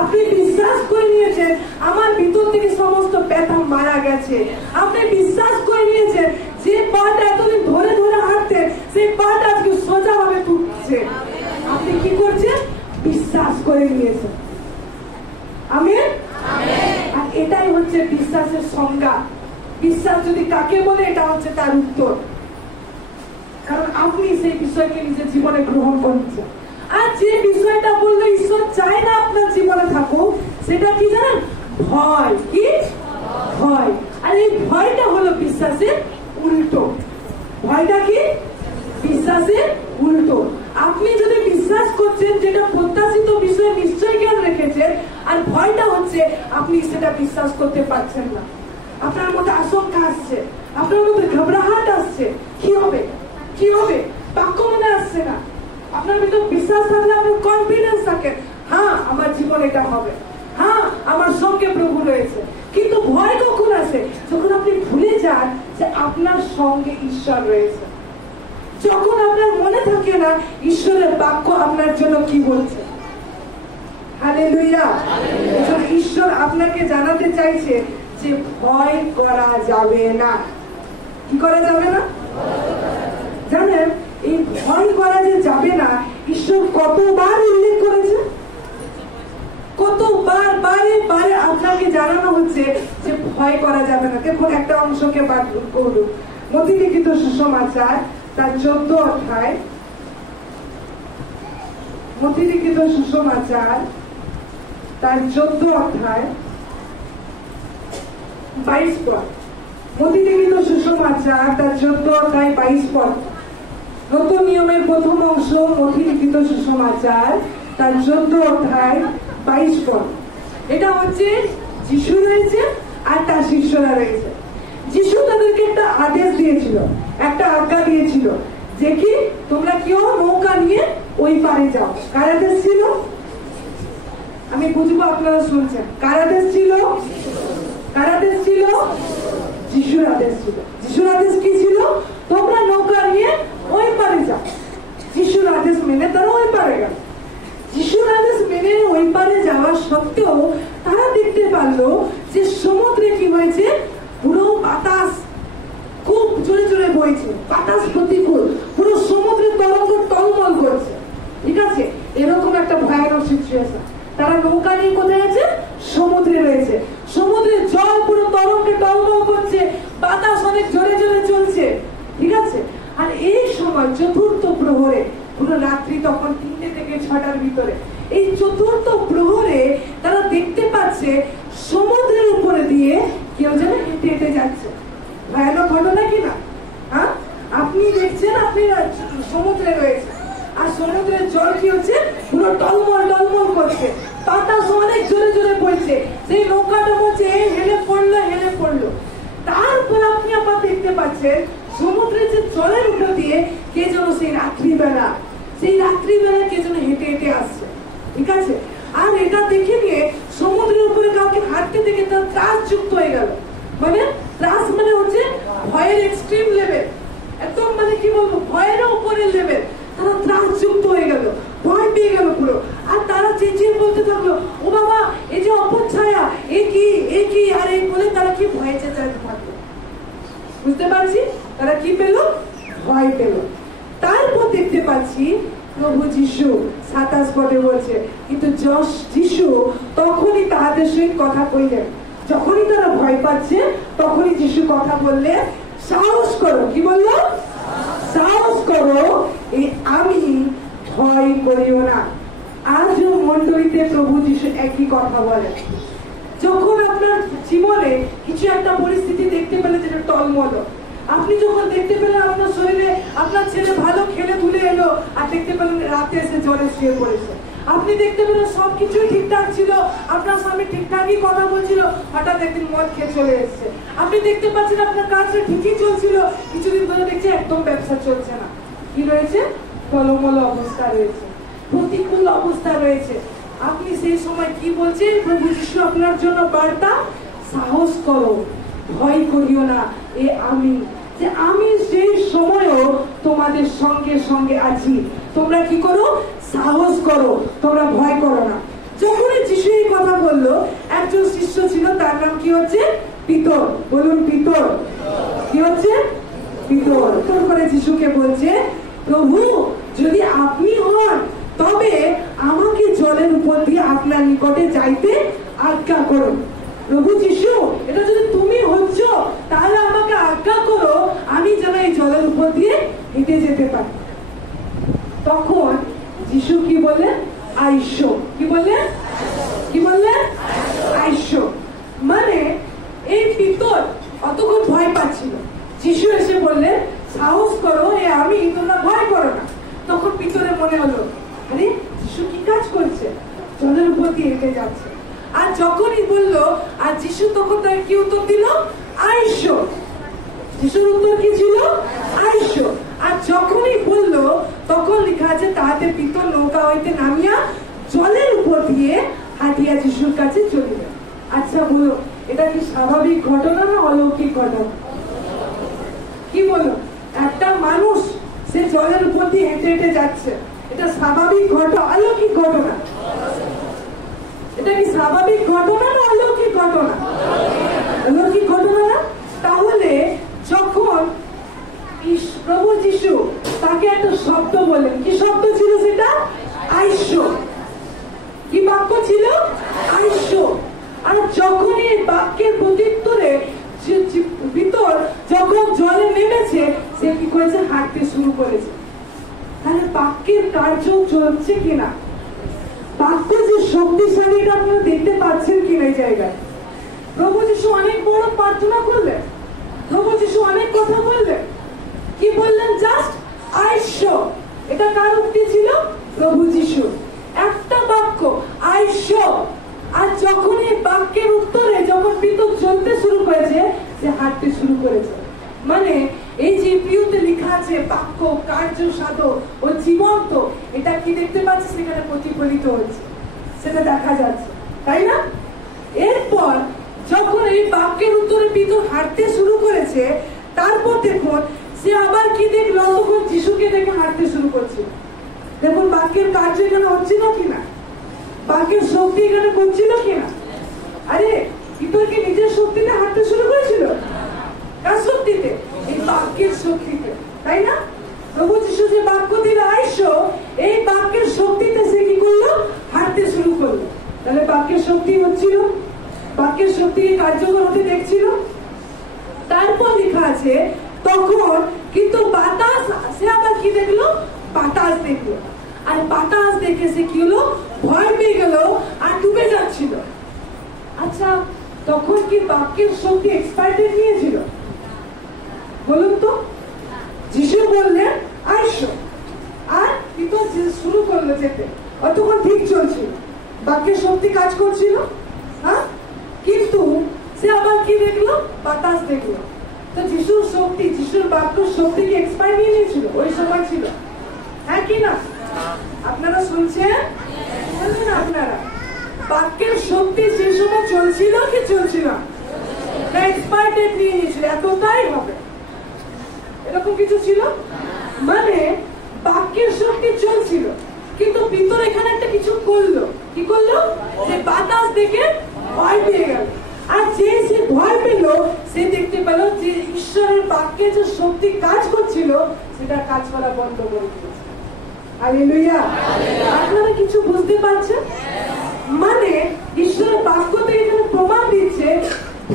আপনি বিশ্বাস করে নিয়েছেন আমার ভিতর থেকে সমস্ত ব্যথা মারা গেছে। আপনি বিশ্বাস করে নিয়েছেন যে পাটা এতদিন ধরে ধরে হাঁটতেন, সেই পাটা আজকে সোজা ভাবে টুটছে। আপনি কি করছেন? বিশ্বাস করে নিয়েছেন। আমেন। আর এটাই হচ্ছে বিশ্বাসের সংজ্ঞা। বিশ্বাস যদি কাকে বলে, এটা হচ্ছে তার উত্তর। কারণ আপনি সেই বিষয়কে নিজের জীবনে গ্রহণ করছেন। আর যে বিষয়টা বললে ঈশ্বর চায় না আপনার জীবনে থাকুক, সেটা কি জানেন? ভয়। কি? ভয়। আর এই ভয়টা হলো বিশ্বাসের উল্টো। ভয়টা কি? বিশ্বাসের উল্টো। আপনি যদি বিশ্বাস করছেন যেটা প্রত্যাশিত বিষয়ে নিশ্চয় জ্ঞান রেখেছেন, আর ভয়টা হচ্ছে আপনি সেটা বিশ্বাস করতে পারছেন না। আপনার মধ্যে আশঙ্কা আসছে, আপনার মধ্যে ঘবরাহট আসছে, কি হবে কি হবে, বাক্য মনে আসছে না। আপনার ভিতর বিশ্বাস থাকলে আপনার কনফিডেন্স থাকে, হ্যাঁ আমার জীবন এটা হবে, হ্যাঁ আমার সঙ্গে প্রভু রয়েছে। কিন্তু ভয় কখন আসে? যখন আপনি ভুলে যান যে আপনার সঙ্গে ঈশ্বর রয়েছে, যখন আপনার মনে থাকে না ঈশ্বরের বাক্য আপনার জন্য কি বলছে। হালেলুয়া। ঈশ্বর আপনাকে জানাতে চাইছে যে ভয় করা যাবে না। কি করা যাবে না? জানেন, এই ভয় করা যে যাবে না, ঈশ্বর কতবার উল্লেখ করেছে, কতবার বারে বারে আপনাকে জানানো হচ্ছে যে ভয় করা যাবে না। দেখুন একটা অংশকে বাদ করুন। মথিলিখিত সুসমাচার তার 14 অধ্যায়, মথিলিখিত সুসমাচার তার 14 অধ্যায় 22 পদ। মথিলিখিত সুসমাচার তার 14 অধ্যায় 22 পদ। নতুন নিয়মের প্রথম অংশ, মথিলিখিত সুসমাচার তার 14 অধ্যায় 22 পদ। এটা হচ্ছে যিশু রয়েছে আর তার শিষ্যরা রয়েছে। যিশু তাদেরকে একটা আদেশ দিয়েছিল, একটা আজ্ঞা দিয়েছিল যে কি তোমরা কেউ নৌকা নিয়ে ওই পারে যাও। কার আদেশ ছিল? আমি বুঝবো আপনারা শুনছেন। কার আদেশ ছিল? কার আদেশ ছিল? যিশুর আদেশ ছিল। যিশুর আদেশ কি ছিল? তোমরা নৌকা নিয়ে ওই পারে যাও। যিশুর আদেশ মেনে তারা ওই পারে গেল। যিশুর আদেশ মেনে ওই পারে যাওয়া সত্ত্বেও তারা দেখতে পারলো যে সমুদ্রে কি হয়েছে, পুরো বাতাস খুব জোরে জোরে বইছে, বাতাস প্রতিকূল, পুরো সমুদ্রের তরঙ্গ টলমল করছে। ঠিক আছে, এরকম একটা ভয়ানক সিচুয়েশন। তারা নৌকা নিয়ে কোথায় আছে? সমুদ্রে রয়েছে। সমুদ্রের জল পুরো তরঙ্গে টলমল করছে, বাতাস অনেক জোরে জোরে চলছে। ঠিক আছে, আর এই সময় চতুর্থ প্রহরে, পুরো রাত্রি তখন 3টে থেকে 6টার ভিতরে, এই চতুর্থ প্রহরে তারা দেখতে পাচ্ছে সমুদ্রের উপরে দিয়ে কেউ যেন হেঁটে হেঁটে যাচ্ছে। ভয়ানক ঘটনা কিনা? হ্যাঁ, আপনি দেখছেন আপনি সমুদ্রে রয়েছে, আর সমুদ্রের জল কি হচ্ছে, পুরো টলমল টলমল করছে, বাতাস অনেক জোরে জোরে বইছে, সেই নৌকাটা বলছে হেলে পড়লো হেলে পড়লো। তারপর আপনি আবার দেখতে পাচ্ছেন সমুদ্রের যে জলের উপর দিয়ে কে যেন সেই রাত্রিবেলা কে যেন হেঁটে হেঁটে আসছে। ঠিক আছে, আর এটা দেখে নিয়ে সমুদ্রের উপরে কাউকে হাঁটতে দেখে তার মানে ত্রাস মানে হচ্ছে ভয়ের এক্সট্রিম লেভেল, একদম মানে কি বলবো ভয়ের উপরের লেভেল। তারা ত্রাস যুক্ত হয়ে গেল, ভয় পেয়ে গেল পুরো। আর তারা চেঁচিয়ে বলতে থাকলো, ও বাবা এই যে অপচ্ছায়া, এ কি আর এই বলে তারা কি ভয়ে চেঁচাতে থাকলো। বুঝতে পারছি তারা কি পেল? ভয় পেল। তারপর দেখতে পাচ্ছি প্রভু যিশু 27 পদে বলছে, কিন্তু যিশু তখনই তাহাদের সহিত কথা কইলেন। যখনই তারা ভয় পাচ্ছে তখনই যিশু কথা বললেন, সাহস করো। কি বললো? সাহস করো, এই আমি, ভয় করিও না। আজও মন্ডলীতে প্রভু যিশু একই কথা বলেন। যখন আপনার জীবনে কিছু একটা পরিস্থিতি দেখতে পেলে যেটা টলমল, আপনি যখন দেখতে পেলেন আপনার শরীরে আপনার ছেলে ভালো খেলে ধুলে এলো আর দেখতে পেলেন রাতে এসে জ্বরে শুয়ে পড়েছে, আপনি দেখতে পেলেন সবকিছুই ঠিকঠাক ছিল, আপনার স্বামী ঠিকঠাকই কথা বলছিল, হঠাৎ একদিন মদ খেয়ে চলে এসছে। আপনি দেখতে পাচ্ছেন আপনার কাজটা ঠিকই চলছিল, কিছুদিন ধরে দেখছে একদম ব্যবসা চলছে না। কি রয়েছে? টলমল অবস্থা রয়েছে, প্রতিকূল অবস্থা রয়েছে। আপনি সেই সময় কি বলছেন? প্রভু যিশু আপনার জন্য বার্তা, সাহস করো, ভয় করিও না, এ আমি, যে আমি সেই সময়ও তোমাদের সঙ্গে সঙ্গে আছি। তোমরা কি করো? সাহস করো, তোমরা ভয় করো না। যখনই যিশু এই কথা বললো, একজন শিষ্য ছিল, তার নাম কি হচ্ছে? পিতর। বলুন পিতর। কি হচ্ছে? পিতর। তোর করে যিশুকে বলছে, প্রভু যদি আপনি হন তবে আমাকে জলের উপর দিয়ে আপনার নিকটে যাইতে আজ্ঞা করুন। প্রভু যিশু, এটা যদি তুমি হচ্ছ তাহলে আমাকে আজ্ঞা করো, আমি যেন এই জলের উপর দিয়ে হেঁটে যেতে পারি। তখন যিশু কি বললেন? আইসো। কি বললেন? কি বললেন? আইসো। মানে এই পিতর অতক্ষণ ভয় পাচ্ছিল, যিশু এসে বললেন সাহস করো, এ আমি, তোমরা ভয় করো না। তখন পিতরের মনে হলো, আরে যিশু কি কাজ করছে? জলের উপর দিয়ে হেঁটে যাচ্ছে। আর যখনই বললো, আর যিশু তখন তাকে কি উত্তর দিল? আইসো। যিশুর উত্তর কি ছিল? আইসো। আর যখনই বললো তখন লেখা আছে, তাহাতে পিতর নৌকা হইতে নামিয়া জলের উপর দিয়ে হাঁটিয়া যিশুর কাছে চলিলেন। আচ্ছা বলো, এটা কি স্বাভাবিক ঘটনা না অলৌকিক ঘটনা? কি বলো? একটা মানুষ সে জলের উপর দিয়ে হেঁটে হেঁটে যাচ্ছে, এটা স্বাভাবিক ঘটনা অলৌকিক ঘটনা? এটা কি স্বাভাবিক ঘটনা না অলৌকিক ঘটনা? অলৌকিক ঘটনা না? তাহলে যখন প্রভু যিশু তাকে একটা শব্দ বললেন, কি শব্দ ছিল সেটা? আইসো। কি বাক্য ছিল? আইসো। আর যখন এই বাক্যের প্রত্যুত্তরে ভিতর যখন জলে নেমেছে, সে কি করেছে? হাঁটতে শুরু করেছে। তাহলে বাক্যের কার্য চলছে কিনা, বাক্য যে শক্তিশালী, এটা আপনারা দেখতে পাচ্ছেন কিনা এই জায়গায়? প্রভু যিশু অনেক বড় প্রার্থনা করলেন, প্রভু যিশু অনেক কথা বললেন। কি বললেন? জাস্ট আইসো। এটা কার উক্তি ছিল? প্রভু যিশু। একটা বাক্য, আইসো। আর যখন এই বাক্যের উত্তরে যখন পিতর চলতে শুরু করেছে, সে হাঁটতে শুরু করেছে। মানে এই যে প্রিয়তে লেখা আছে বাক্য কার্য সাধক ও জীবন্ত, এটা কি দেখতে পাচ্ছি? সেখানে প্রতিফলিত হচ্ছে, সেটা দেখা যাচ্ছে, তাই না? এরপর যখন এই বাক্যের উত্তরে পিতর হাঁটতে শুরু করেছে, তারপর দেখুন সে আবার কি দেখলো? তখন যিশুকে দেখে হাঁটতে শুরু করছে। দেখুন বাক্যের কার্য এখানে হচ্ছিল কিনা, বাক্যের শক্তি এখানে করছিল কিনা? আরে পিতর কি নিজের শক্তিতে হাঁটতে শুরু করেছিল? কার শক্তিতে? এই বাক্যের শক্তিতে, তাই না? প্রভু যিশু যে বাক্য দিল আইসো, এই বাক্যের শক্তিতে সে কি করলো? হাঁটতে শুরু করলো। তাহলে বাক্যের শক্তি হচ্ছিল, বাক্যের শক্তি কার্যকর হতে দেখছিল। তারপর লেখা আছে তখন কিন্তু বাতাস, সে আবার কি দেখলো? বাতাস দেখলো। আর বাতাস দেখে সে কি হলো? ভয় পেয়ে গেল আর ডুবে যাচ্ছিল। আচ্ছা তখন কি বাক্যের শক্তি এক্সপায়ার নিয়েছিল? বলুন তো। যিশু বললেন আইসো, আর পিতর শুরু করলো যেতে। অতক্ষণ ঠিক চলছিল, বাক্যের শক্তি কাজ করছিল, হ্যাঁ? কিন্তু সে আবার কি দেখলো? বাতাস দেখলো। তো যিশুর শক্তি, যিশুর বাক্যের শক্তি কি এক্সপায়ার নিয়ে নিয়েছিল? ওই সময় ছিল, হ্যাঁ কি না? আপনারা শুনছেন? বলবেন আপনারা, বাক্যের শক্তি সেই সময় চলছিল কি চলছিল? না এক্সপায়ার ডেট নিয়ে নিয়েছিল, এতটাই হবে, এরকম কিছু ছিল? মানে বাক্যের শক্তি চলছিল, কিন্তু ভিতরে এখানে একটা কিছু করলো। কি করলো? যে বাতাস দেখে ভয় পেয়ে গেল। আর যে সে ভয় পেল, সে দেখতে পেল যে ঈশ্বরের বাক্যে যে শক্তি কাজ করছিল সেটা কাজ করা বন্ধ করে দিয়েছে। হালেলুয়া! আপনারা কিছু বুঝতে পারছেন? মানে ঈশ্বরের বাক্য থেকে এখানে প্রমাণ দিচ্ছে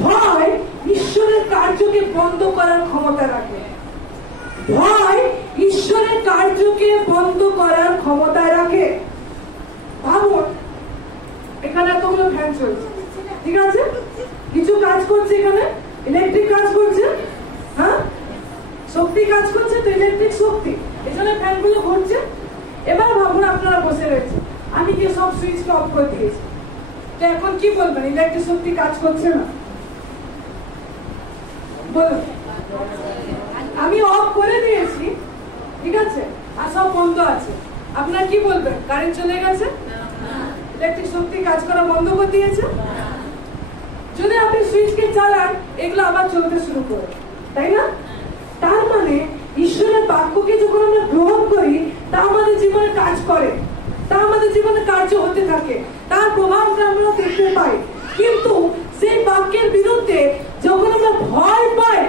ভয় ঈশ্বরের কার্যকে বন্ধ করার ক্ষমতা রাখে। ভয় ঈশ্বরের কার্যকে বন্ধ করার ক্ষমতা রাখে। ভাবুন, এখানে এতগুলো ফ্যান চলছে, ঠিক আছে? কিছু কাজ করছে, এখানে ইলেকট্রিক কাজ করছে, হ্যাঁ, শক্তি কাজ করছে, তো ইলেকট্রিক শক্তি, এই জন্য ফ্যানগুলো ঘুরছে। এবার ভাবুন আপনারা বসে রয়েছে, আমি কি সব সুইচকে অফ করে দিয়েছি, তো এখন কি বলবেন? ইলেকট্রিক শক্তি কাজ করছে না, বলুন। আমি অফ করে দিয়েছি, ঠিক আছে, আর সব বন্ধ আছে, আপনারা কি বলবেন? কারেন্ট চলে গেছে, ইলেকট্রিক শক্তি কাজ করা বন্ধ করে দিয়েছে। যদি আপনি সুইচকে চালান, এগুলো আবার চলতে শুরু করে, তাই না? তার মানে ঈশ্বরের বাক্যকে যখন আমরা গ্রহণ করি, তা আমাদের জীবনে কাজ করে, তা আমাদের জীবনে কার্য হতে থাকে, তার প্রভাবটা আমরা দেখতে পাই। কিন্তু সেই বাক্যের বিরুদ্ধে যখন আমরা ভয় পাই,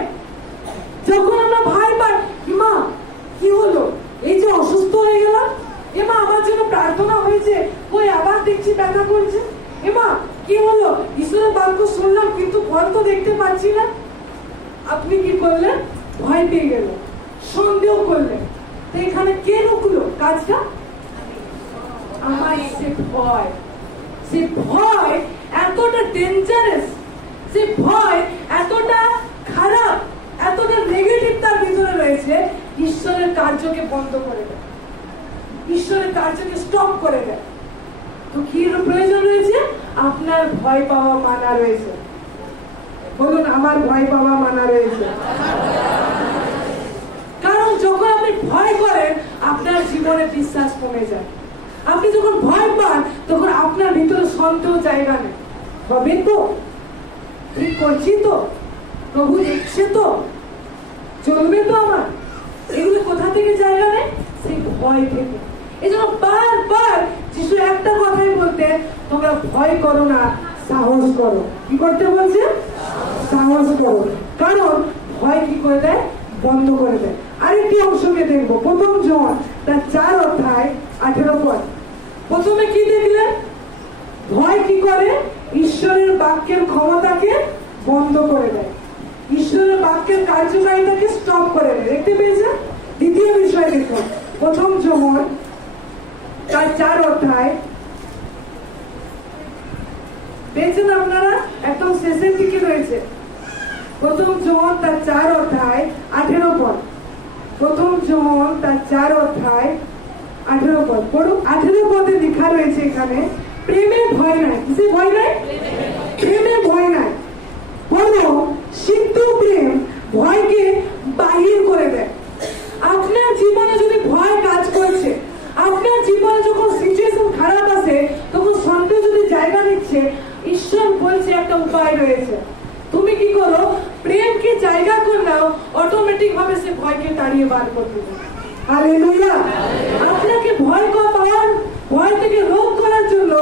যখন আমরা ভয় পাই, মা কি হলো, এই যে অসুস্থ হয়ে গেলাম, এমা আমার জন্য প্রার্থনা হয়েছে, ওই আবার দেখছি ব্যথা করছে, এমা কি হলো, ঈশ্বরের বাক্য শুনলাম কিন্তু ফল তো দেখতে পাচ্ছি না। আপনি কি করলেন? ভয় পেয়ে গেলেন, সন্দেহ করলেন। তো এখানে কে রুকলো কাজটা? আমার সে ভয়। সে ভয় এতটা ডেঞ্জারাস, সে ভয় এতটা খারাপ, এতটা নেগেটিভ তার ভিতরে রয়েছে, ঈশ্বরের কার্যকে বন্ধ করে দেয়, ঈশ্বরের কার্যকে স্টপ করে দেয়। তো কি প্রয়োজন রয়েছে? আপনার ভয় পাওয়া মানা রয়েছে। বলুন, আমার ভয় পাওয়া মানা রয়েছে। কারণ যখন আপনি ভয় করেন, আপনার জীবনে বিশ্বাস কমে যায়। আপনি যখন ভয় পান, তখন আপনার ভিতরে সন্দেহ জায়গা নেই, হবে তো, ঠিক করছি তো, প্রভু দেখছে তো, চলবে তো আমার, এগুলো কোথা থেকে জায়গা নেই? সেই ভয় থেকে। এই জন্য বারবার যিশু একটা কথাই বলতেন, তোমরা ভয় করো না, সাহস করো। কি করতে বলছে? সাহস করো। কারণ ভয় কি করে দেয়? বন্ধ করে দেয়। আরেকটি অংশকে দেখবো, প্রথম জন তার 4 অধ্যায় 18 পদ। প্রথমে কি দেখলেন? ভয় কি করে? ঈশ্বরের বাক্যের ক্ষমতাকে বন্ধ করে দেয়, ঈশ্বরের বাক্যের কার্যকারিতাকে স্টপ করে দেয়। দেখতে পেয়েছেন? দ্বিতীয় বিষয় দেখুন, প্রথম জন তার 4 অধ্যায়, পেয়েছেন আপনারা? একদম শেষের দিকে রয়েছে। প্রথম জন তার 4 অধ্যায় 18 পদ। প্রথম জন তার 4 অধ্যায় 18 পদ পড়ুন। 18 পদে লেখা রয়েছে এখানে, প্রেমে ভয় নাই। কিসে ভয় নাই? প্রেমে ভয় নাই। বলো, সিদ্ধ প্রেম ভয়কে বাহির করে দেয়। আপনার জীবনে যদি ভয় কাজ করছে, আপনার জীবনে যখন সিচুয়েশন খারাপ আছে, তখন সন্দেহ যদি জায়গা নিচ্ছে, ঈশ্বর বলছে একটা উপায় রয়েছে। তুমি কি করো? প্রেমকে জায়গা করে নাও, অটোমেটিক ভাবে সে ভয়কে তাড়িয়ে বার করতে দেবে। হালেলুয়া! আপনাকে ভয় পাওয়ার, ভয় থেকে রোধ করার জন্য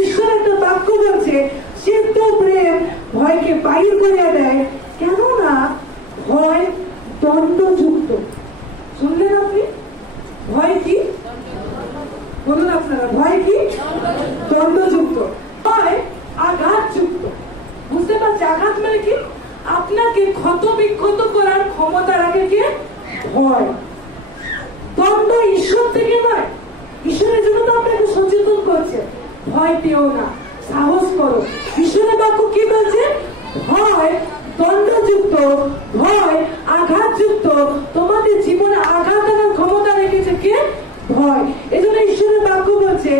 ঈশ্বর একটা বাক্য বলছে, সিদ্ধ প্রেম ভয়কে বাহির করে দেয়। কেননা ভয় দণ্ডযুক্ত। শুনলেন আপনি? ভয় কি? বলুন আপনারা, ভয় কি? দণ্ডযুক্ত। ভয় আঘাতযুক্ত। বুঝতে পারছি? আঘাত মানে কি? আপনাকে ক্ষত বিক্ষত করার ক্ষমতা রাখে কে? ভয়। দণ্ড ঈশ্বর থেকে নয়, ঈশ্বরের জন্য তো আপনাকে সচেতন করছে, ভয় পেও না, সাহস করো। ঈশ্বরের বাক্য কি বলছে? ভয় দণ্ডযুক্ত, ভয় আঘাতযুক্ত। তোমাদের জীবনে আঘাত আনার ক্ষমতা রেখেছে কে? ভয়। এই জন্য ঈশ্বরের বাক্য বলছে,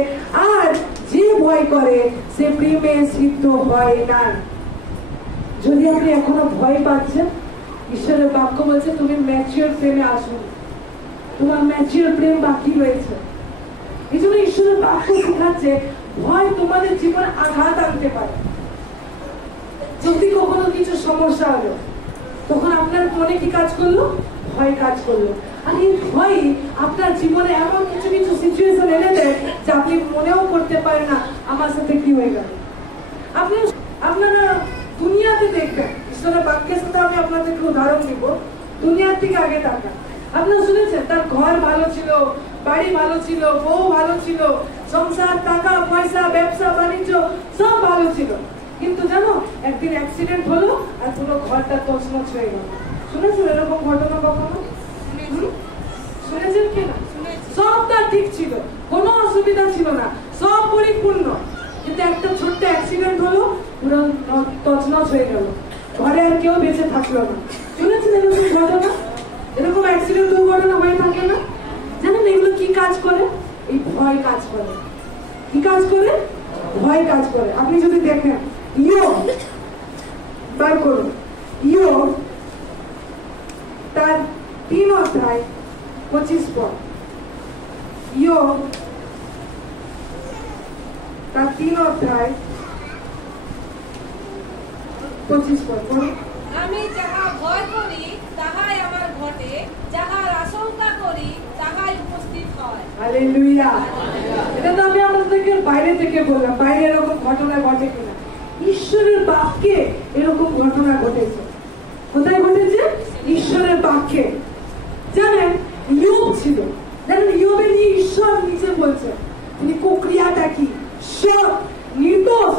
আর যে ভয় করে সে প্রেমে সিদ্ধ হয় না। যদি আপনি এখনো ভয় পাচ্ছেন, ঈশ্বরের বাক্য বলছে তুমি ম্যাচিওর প্রেমে আসুন, তোমার ম্যাচিওর প্রেম বাকি রয়েছে। এই জন্য ঈশ্বরের বাক্য শেখাচ্ছে ভয় তোমাদের জীবনে আঘাত আনতে পারে। যদি কখনো কিছু সমস্যা হলো, তখন আপনার মনে কি কাজ করলো? ভয় কাজ করলো। আর এই ভয় আপনার জীবনে এমন কিছু কিছু সিচুয়েশন এনে দেয় যে আপনি মনেও করতে পারেন না আমার সাথে কি হয়ে গেল। আপনি আপনারা দুনিয়াতে দেখবেন, ঈশ্বরের বাক্যের সাথে আমি আপনাদেরকে উদাহরণ দিব। দুনিয়ার থেকে আগে তাকান। আপনারা শুনেছেন তার ঘর ভালো ছিল, বাড়ি ভালো ছিল, বউ ভালো ছিল, সংসার, টাকা পয়সা, ব্যবসা বাণিজ্য সব ভালো ছিল, কিন্তু জানো একদিন অ্যাক্সিডেন্ট হলো আর পুরো ঘরটা তছনছ হয়ে গেল। শুনেছেন এরকম ঘটনা কখনো? শুনেছেন কিনা? সবটা ঠিক ছিল, কোনো অসুবিধা ছিল না, সব পরিপূর্ণ, কিন্তু একটা ছোট্ট অ্যাক্সিডেন্ট হলো, পুরো তছনছ হয়ে গেল, ঘরে আর কেউ বেঁচে থাকলো না। শুনেছেন এরকম ঘটনা? এরকম অ্যাক্সিডেন্ট দুর্ঘটনা হয়ে থাকে না? জানেন এগুলো কি কাজ করে? এই ভয় কাজ করে। কি কাজ করে? ভয় কাজ করে। আপনি যদি দেখেন ইয়োব, বার করুন, ইয়োব তার 3 অধ্যায় 25 পদ। ইয়োব তার 3 অধ্যায় 25 পদ পড়ুন। আমি যাহা ভয় করি তাহাই আমার ঘটে, যাহার আশঙ্কা করি তাহাই উপস্থিত হয়। হালেলুয়া। এটা তো আমি আপনাদেরকে বাইরে থেকে বললাম, বাইরে এরকম ঘটনা ঘটে কিনা। ঈশ্বরের বাক্যে এরকম ঘটনা ঘটেছে। কোথায় ঘটেছে? ঈশ্বরের বাক্যে। জানেন ইয়োব ছিল, জানেন ইয়োবের নিয়ে ঈশ্বর নিজে বলছে তিনি কুক্রিয়াটা কি, সব নির্দোষ,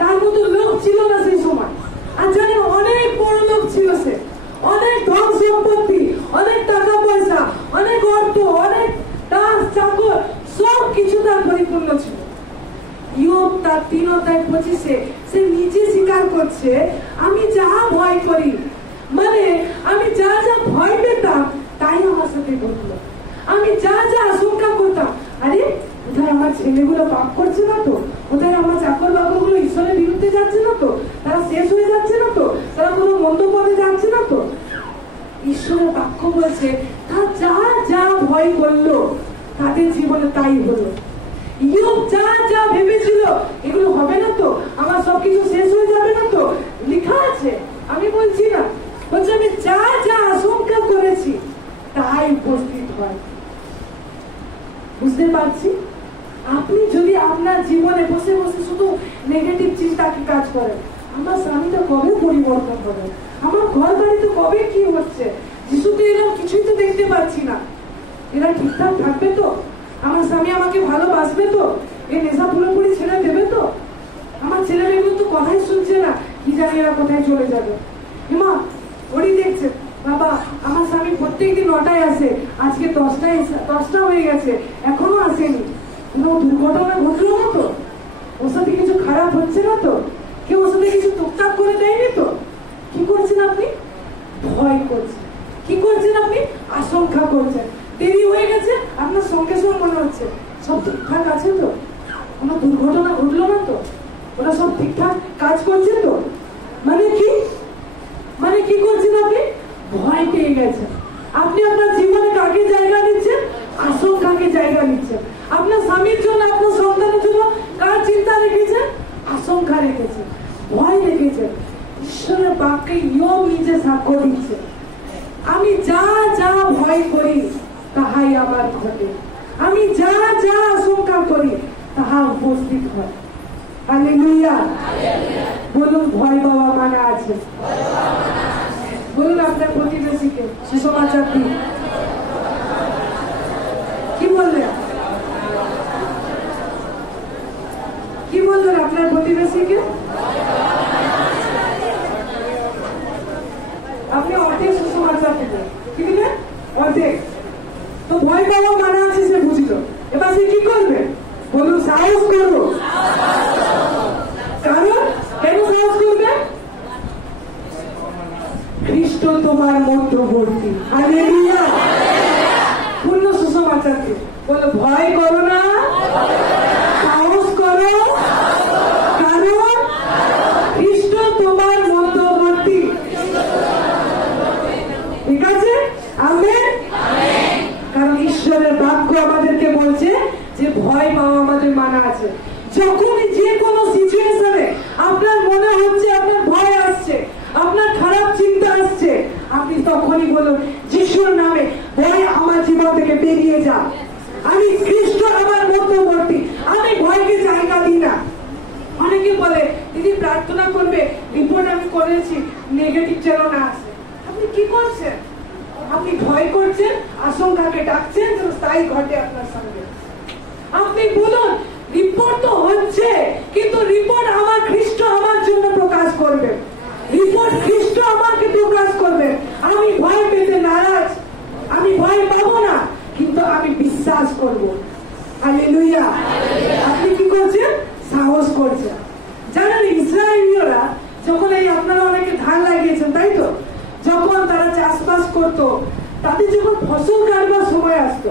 তার মতো লোক ছিল না সেই সময়। আর জানেন অনেক বড় লোক ছিল সে, অনেক ধন সম্পত্তি, অনেক টাকা পয়সা, অনেক অর্থ, অনেক দাস চাকর, সব কিছু তার পরিপূর্ণ ছিল। ইয়োব তার 3 অধ্যায় 25-এ সে নিজে স্বীকার করছে আমি যা ভয় করি, মানে আমি যা যা ভয় পেতাম তাই আমার সাথে ঘটলো। আমি যা যা আশঙ্কা করতাম, আরে কোথায় আমার ছেলেগুলো পাপ করছে না তো, কোথায় আমার চাকর বাবুগুলো ঈশ্বরের বিরুদ্ধে যাচ্ছে না তো, তারা শেষ হয়ে যাচ্ছে না তো, তারা কোনো মন্দ পথে যাচ্ছে না তো। ঈশ্বরের বাক্য বলছে তারা যা যা ভয় করলো তাদের জীবনে তাই হলো। ইয়োব যা যা ভেবেছিল এগুলো হবে না তো, আমার সবকিছু শেষ হয়ে যাবে না তো, লেখা আছে, আমি বলছি না, বলছে আমি যা যা আশঙ্কা করেছি তাই উপস্থিত হয়। বুঝতে পারছি? আপনি যদি আপনার জীবনে বসে বসে শুধু নেগেটিভ চিন্তাকে কাজ করেন, আমার স্বামীটা কবে পরিবর্তন হবে, আমার ঘর বাড়িতে কবে কি হচ্ছে, যিশুতে এরকম কিছুই তো দেখতে পাচ্ছি না, এরা ঠিকঠাক থাকবে তো, আমার স্বামী আমাকে ভালোবাসবে তো, এই নেশা পুরোপুরি ছেড়ে দেবে তো, আমার ছেলে মেয়েগুলো তো কথাই শুনছে না, কি জানি এরা কোথায় চলে যাবে। মা ওরই দেখছে, বাবা আমার স্বামী প্রত্যেকদিন 9টায় আসে, আজকে 10টা হয়ে গেছে এখনো আসেনি, কোনো দুর্ঘটনা ঘটলো না তো, ওর সাথে কিছু খারাপ হচ্ছে না তো, কেউ ওর সাথে কিছু টুকটাক করে দেয়নি তো। কি করছেন আপনি? ভয় করছেন। কি করছেন আপনি? আশঙ্কা করছেন। দেরি হয়ে গেছে, আপনার সঙ্গে সঙ্গে মনে হচ্ছে সব ঠিকঠাক আছে তো, কোনো দুর্ঘটনা ঘটলো না তো, ওরা সব ঠিকঠাক কাজ করছে তো। মানে কি? মানে কি করছেন আপনি? ভয় পেয়ে গেছেন। আপনি আপনার জীবনে কাকে জায়গা দিচ্ছেন? আশঙ্কাকে জায়গা দিচ্ছেন। আপনার স্বামীর জন্য, আপনার সন্তানের জন্য কার চিন্তা রেখেছেন? আশঙ্কা রেখেছেন, ভয় রেখেছেন। ঈশ্বরের বাক্যে ইয়োব নিজে সাক্ষ্য দিচ্ছে আমি যা যা ভয় করি তাহাই আমার ঘটে, আমি যা যা আশঙ্কা করি তাহা উপস্থিত হয়। হালেলুয়া। বলুন ভয় পাওয়া মানা আছে। বলুন আপনার প্রতিবেশীকে সুসমাচার দিন। কি বললেন? কি বললেন আপনার প্রতিবেশীকে? আপনি অর্ধেক সুসমাচার দিলেন। কি দিলেন? অর্ধেক। তো ভয় পাওয়া মানা আছে সে বুঝলো, এবার সে কি করবে? বলুন সাহস করবো। কারণ কেন সাহস করবে? খ্রিস্ট তোমার মধ্যবর্তী। হালেলুয়া। পূর্ণ সুসমাচার দিন। বলো ভয় করো না, সাহস করো, কারণ খ্রিস্ট তোমার মধ্যবর্তী। ঠিক আছে? আমেন। কারণ ঈশ্বরের বাক্য আমাদেরকে বলছে যে ভয় পাওয়া আমাদের মানা আছে। যখনই যে কোনো সিচুয়েশনে আপনার মনে হচ্ছে আপনার খারাপ চিন্তা আসছে, আপনি তখনই বলুন যিশুর নামে, ভয় আমার জীবন থেকে বেরিয়ে যা। আমি খ্রিস্ট আমার মধ্যবর্তী, আমি ভয়কে জায়গা দিই না। অনেকে বলে দিদি প্রার্থনা করবে, রিপোর্ট আমি করেছি, নেগেটিভ যেন না আসে। আপনি কি করছেন? আপনি ভয় করছেন, আশঙ্কাকে ডাকছেন যেন তাই ঘটে আপনার সঙ্গে। আপনি বলুন রিপোর্ট তো হচ্ছে, কিন্তু রিপোর্ট আমার খ্রিস্ট আমার জন্য প্রকাশ করবে, রিপোর্ট খ্রিস্ট আমাকে প্রকাশ করবে। আমি ভয় পেতে নারাজ, আমি ভয় পাবো না, কিন্তু আমি বিশ্বাস করব। হালেলুয়া। আপনি কি করছেন? সাহস করছেন। জানেন ইসরায়েলীয়রা যখন, এই আপনারা অনেকে ধান লাগিয়েছেন তাই তো, যখন তারা চাষবাস করতো, তাদের যখন ফসল কাটবার সময় আসতো,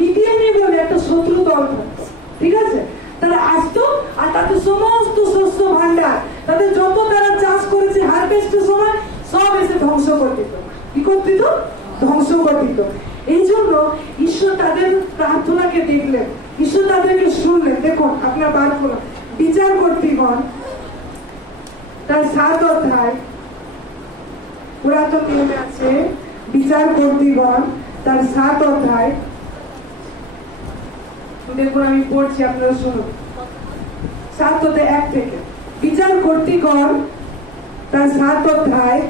মিডিয়ানি বলে একটা শত্রু দল থাকতো, ঠিক আছে? তারা আসতো আর তাদের সমস্ত শস্য ভান্ডার, তাদের যত তারা চাষ করেছে হারভেস্টের সময় সব এসে ধ্বংস করে দিত। কি করে দিত? ধ্বংস করে দিত। এই জন্য ঈশ্বর তাদের প্রার্থনাকে দেখলেন, ঈশ্বর তাদেরকে শুনলেন। দেখুন আপনার প্রার্থনা, বিচার কর্তৃগণ তার 7 অধ্যায়, পুরাতন নিয়মে আছে, বিচার কর্তৃগণ তার 7 অধ্যায়। দেখুন আমি পড়ছি, আপনারা শুনুন। 7 অধ্যায় 1 থেকে। বিচার কর্তৃগণ তার 7 অধ্যায়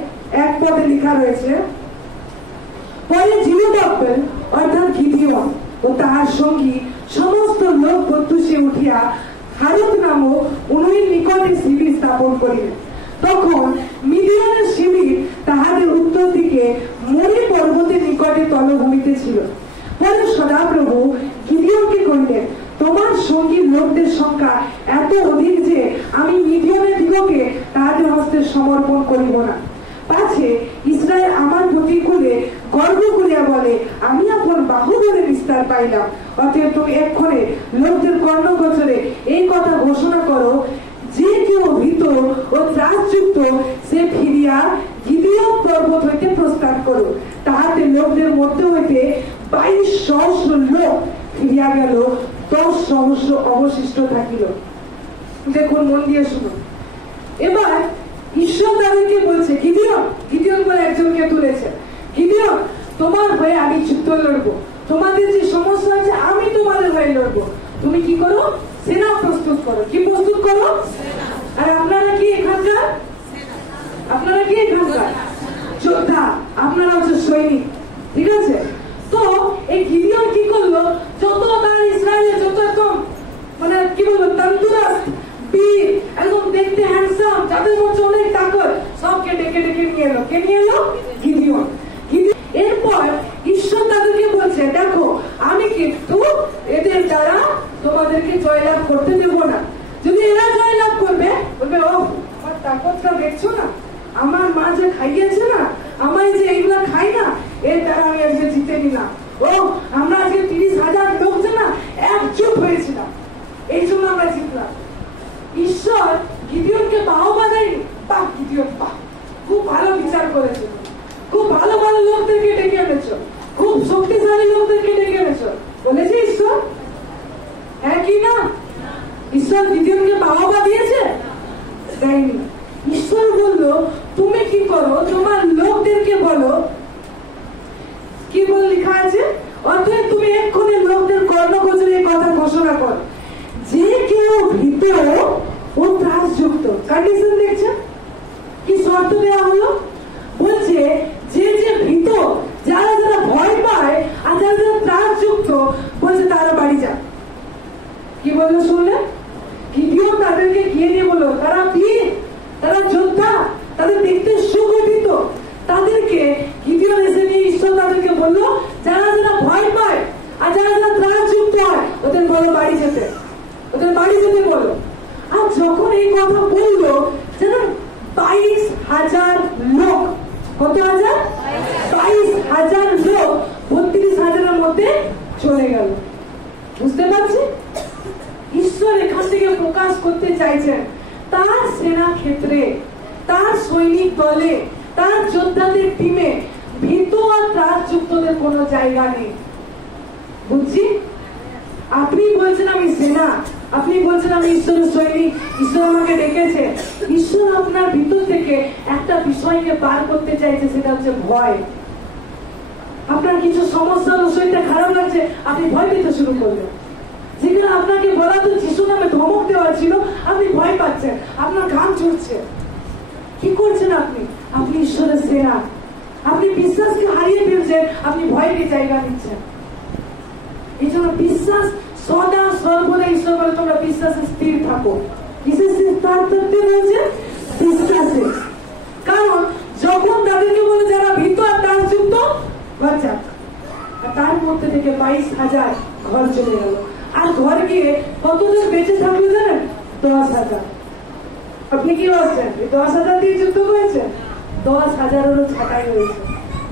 1 পদে লেখা রয়েছে, পরে জিরুবাবেল অর্থাৎ গিদিয়ন ও তাহার সঙ্গী সমস্ত লোক প্রত্যুষে উঠিয়া হারুত নামক উনুইর নিকটে শিবির স্থাপন করিলেন। তখন মিডিয়ানের শিবির তাহাদের উত্তর দিকে মরি পর্বতের নিকটে তলভূমিতে ছিল। পরে সদাপ্রভু গিদিয়নকে কহিলেন, তোমার সঙ্গীর লোকদের সংখ্যা এত অধিক যে আমি মিডিয়ানের দিগকে তাহাদের হস্তে সমর্পণ করিব না। পাছে ইসরায়েল আমার প্রতিকূলে গর্ব করিয়া বলে, আমি আপন বাহুবলে বিস্তার পাইলাম। অতএব তুমি এক্ষণে লোকদের কর্ণগোচরে এই কথা ঘোষণা করো, যে কেউ ভীত ও ত্রাসযুক্ত সে ফিরিয়া গিদিয়ন পর্বত হইতে প্রস্থান করো। তাহাতে লোকদের মধ্যে হইতে 22 সহস্র লোক ফিরিয়া গেল, 10 সহস্র অবশিষ্ট থাকিল। দেখুন মন দিয়ে শুনুন। এবার ঈশ্বর তাদেরকে বলছে, গিদিয়ন, গিদিয়ন বলে একজনকে তুলেছে, গিদিয়ন তোমার হয়ে আমি যুদ্ধ লড়বো, তোমাদের যে সমস্যা আছে আমি তোমাদের হয়ে লড়বো। তুমি কি করো? সেনা প্রস্তুত করো। কি প্রস্তুত করো? আর আপনারা কি এখানকার? আপনারা কি এখানকার যোদ্ধা, আপনারা হচ্ছে সৈনিক, ঠিক আছে? তো এই গিদিয়ন কি করলো, যত তার ইসরায়েলের যত একদম মানে কি বলবো তন্দুরস্ত বীর, একদম দেখতে হ্যান্ডসাম, যাদের মধ্যে অনেক তাকত, সবকে ডেকে ডেকে নিয়ে এলো। কে নিয়ে এলো? গিদিয়ন। এরপর ঈশ্বর তাদেরকে বলছে, দেখো আমি কিন্তু এদের দ্বারা তোমাদেরকে জয়লাভ করতে দেব না। যদি এরা জয়লাভ করবে, বলবে ও আমার তাকতটা দেখছো না, আমার মা যে খাইয়েছে না, আমায় যে এইগুলা খাই না, এর দ্বারা আমি আজকে জিতে নিলাম। ও আমরা আজকে 30,000 লোক যে না একজোট হয়েছিলাম, এই জন্য আমরা জিতলাম। ঈশ্বর গিদিয়নকে বাহবা দেয়নি, বাহ গিদিয়ন বাহ, খুব ভালো বিচার করেছো, খুব ভালো ভালো লোকদেরকে ডেকে এনেছো, খুব শক্তিশালী লোকদেরকে ডেকে এনেছো, বলেছে ঈশ্বর? হ্যাঁ কি না? ঈশ্বর গিদিয়নকে বাহবা দিয়েছে? দেয়নি। ঈশ্বর বললো তুমি কি করো, তোমার লোকদেরকে বলো, কি বল লেখা আছে, অতএব তুমি এক্ষুনি লোকদের কর্ণগোচরে এই কথা ঘোষণা কর, যে কেউ ভীত ও ত্রাসযুক্ত। কন্ডিশন দেখছেন কি শর্ত দেওয়া হলো? বলছে যে যে ভীত, যারা যারা ভয় পায় আর যারা যারা ত্রাসযুক্ত, বলছে তারা বাড়ি যা। কি বললো শুনলেন? গিদিয়ন তাদেরকে গিয়ে দিয়ে বললো তারা বীর, তারা যোদ্ধা, তাদের দেখতে সুগঠিত। তাদেরকে গিদিয়ন এসে নিয়ে ঈশ্বর তাদেরকে বললো যারা যারা ভয় পায় আর যারা যারা ত্রাসযুক্ত হয় ওদের বলো বাড়ি যেতে, ওদের বাড়ি যেতে বলো। আর যখন এই কথা বললো, যেন 22,000 লোক, কত হাজার? 22,000 লোক 32,000-এর মধ্যে চলে গেল। বুঝতে পারছি ঈশ্বর এখান থেকে প্রকাশ করতে চাইছেন তার সেনা ক্ষেত্রে, তার সৈনিক দলে, তার যোদ্ধাদের টিমে ভীত আর ত্রাসযুক্তদের কোনো জায়গা নেই। বুঝছি? আপনি বলছেন আমি সেনা, আপনি বলছেন আমি ঈশ্বরের সৈনিক, ঈশ্বর আমাকে ডেকেছে। ঈশ্বর আপনার ভিতর থেকে একটা বিষয়কে বার করতে চাইছে, সেটা হচ্ছে ভয়। আপনার কিছু সমস্যা হলো, শরীরটা খারাপ লাগছে, আপনি ভয় পেতে শুরু করলেন। যেগুলো আপনাকে বলা তো যিশু নামে ধমক দেওয়া ছিল, আপনি ভয় পাচ্ছেন, আপনার ঘাম ছুটছে। কি করছেন আপনি? আপনি ঈশ্বরের সেনা, আপনি বিশ্বাসকে হারিয়ে ফেলছেন, আপনি ভয়কে জায়গা দিচ্ছেন। এই জন্য বিশ্বাস সদা সর্বদা, ঈশ্বর বলে তোমরা বিশ্বাসে স্থির থাকো। কিসের স্থির থাকতে বলছে? বিশ্বাসে। কারণ যখন তাদেরকে বলে যারা ভীত আর দাসযুক্ত বাচ্চা, আর তার মধ্যে থেকে 22,000 ঘর চলে গেল। আর ঘর গিয়ে কতজন বেঁচে থাকলো জানেন? 10,000। আপনি কি বলছেন? 10,000 দিয়ে যুদ্ধ করেছে, 10,000-এরও ছাঁটাই হয়েছে।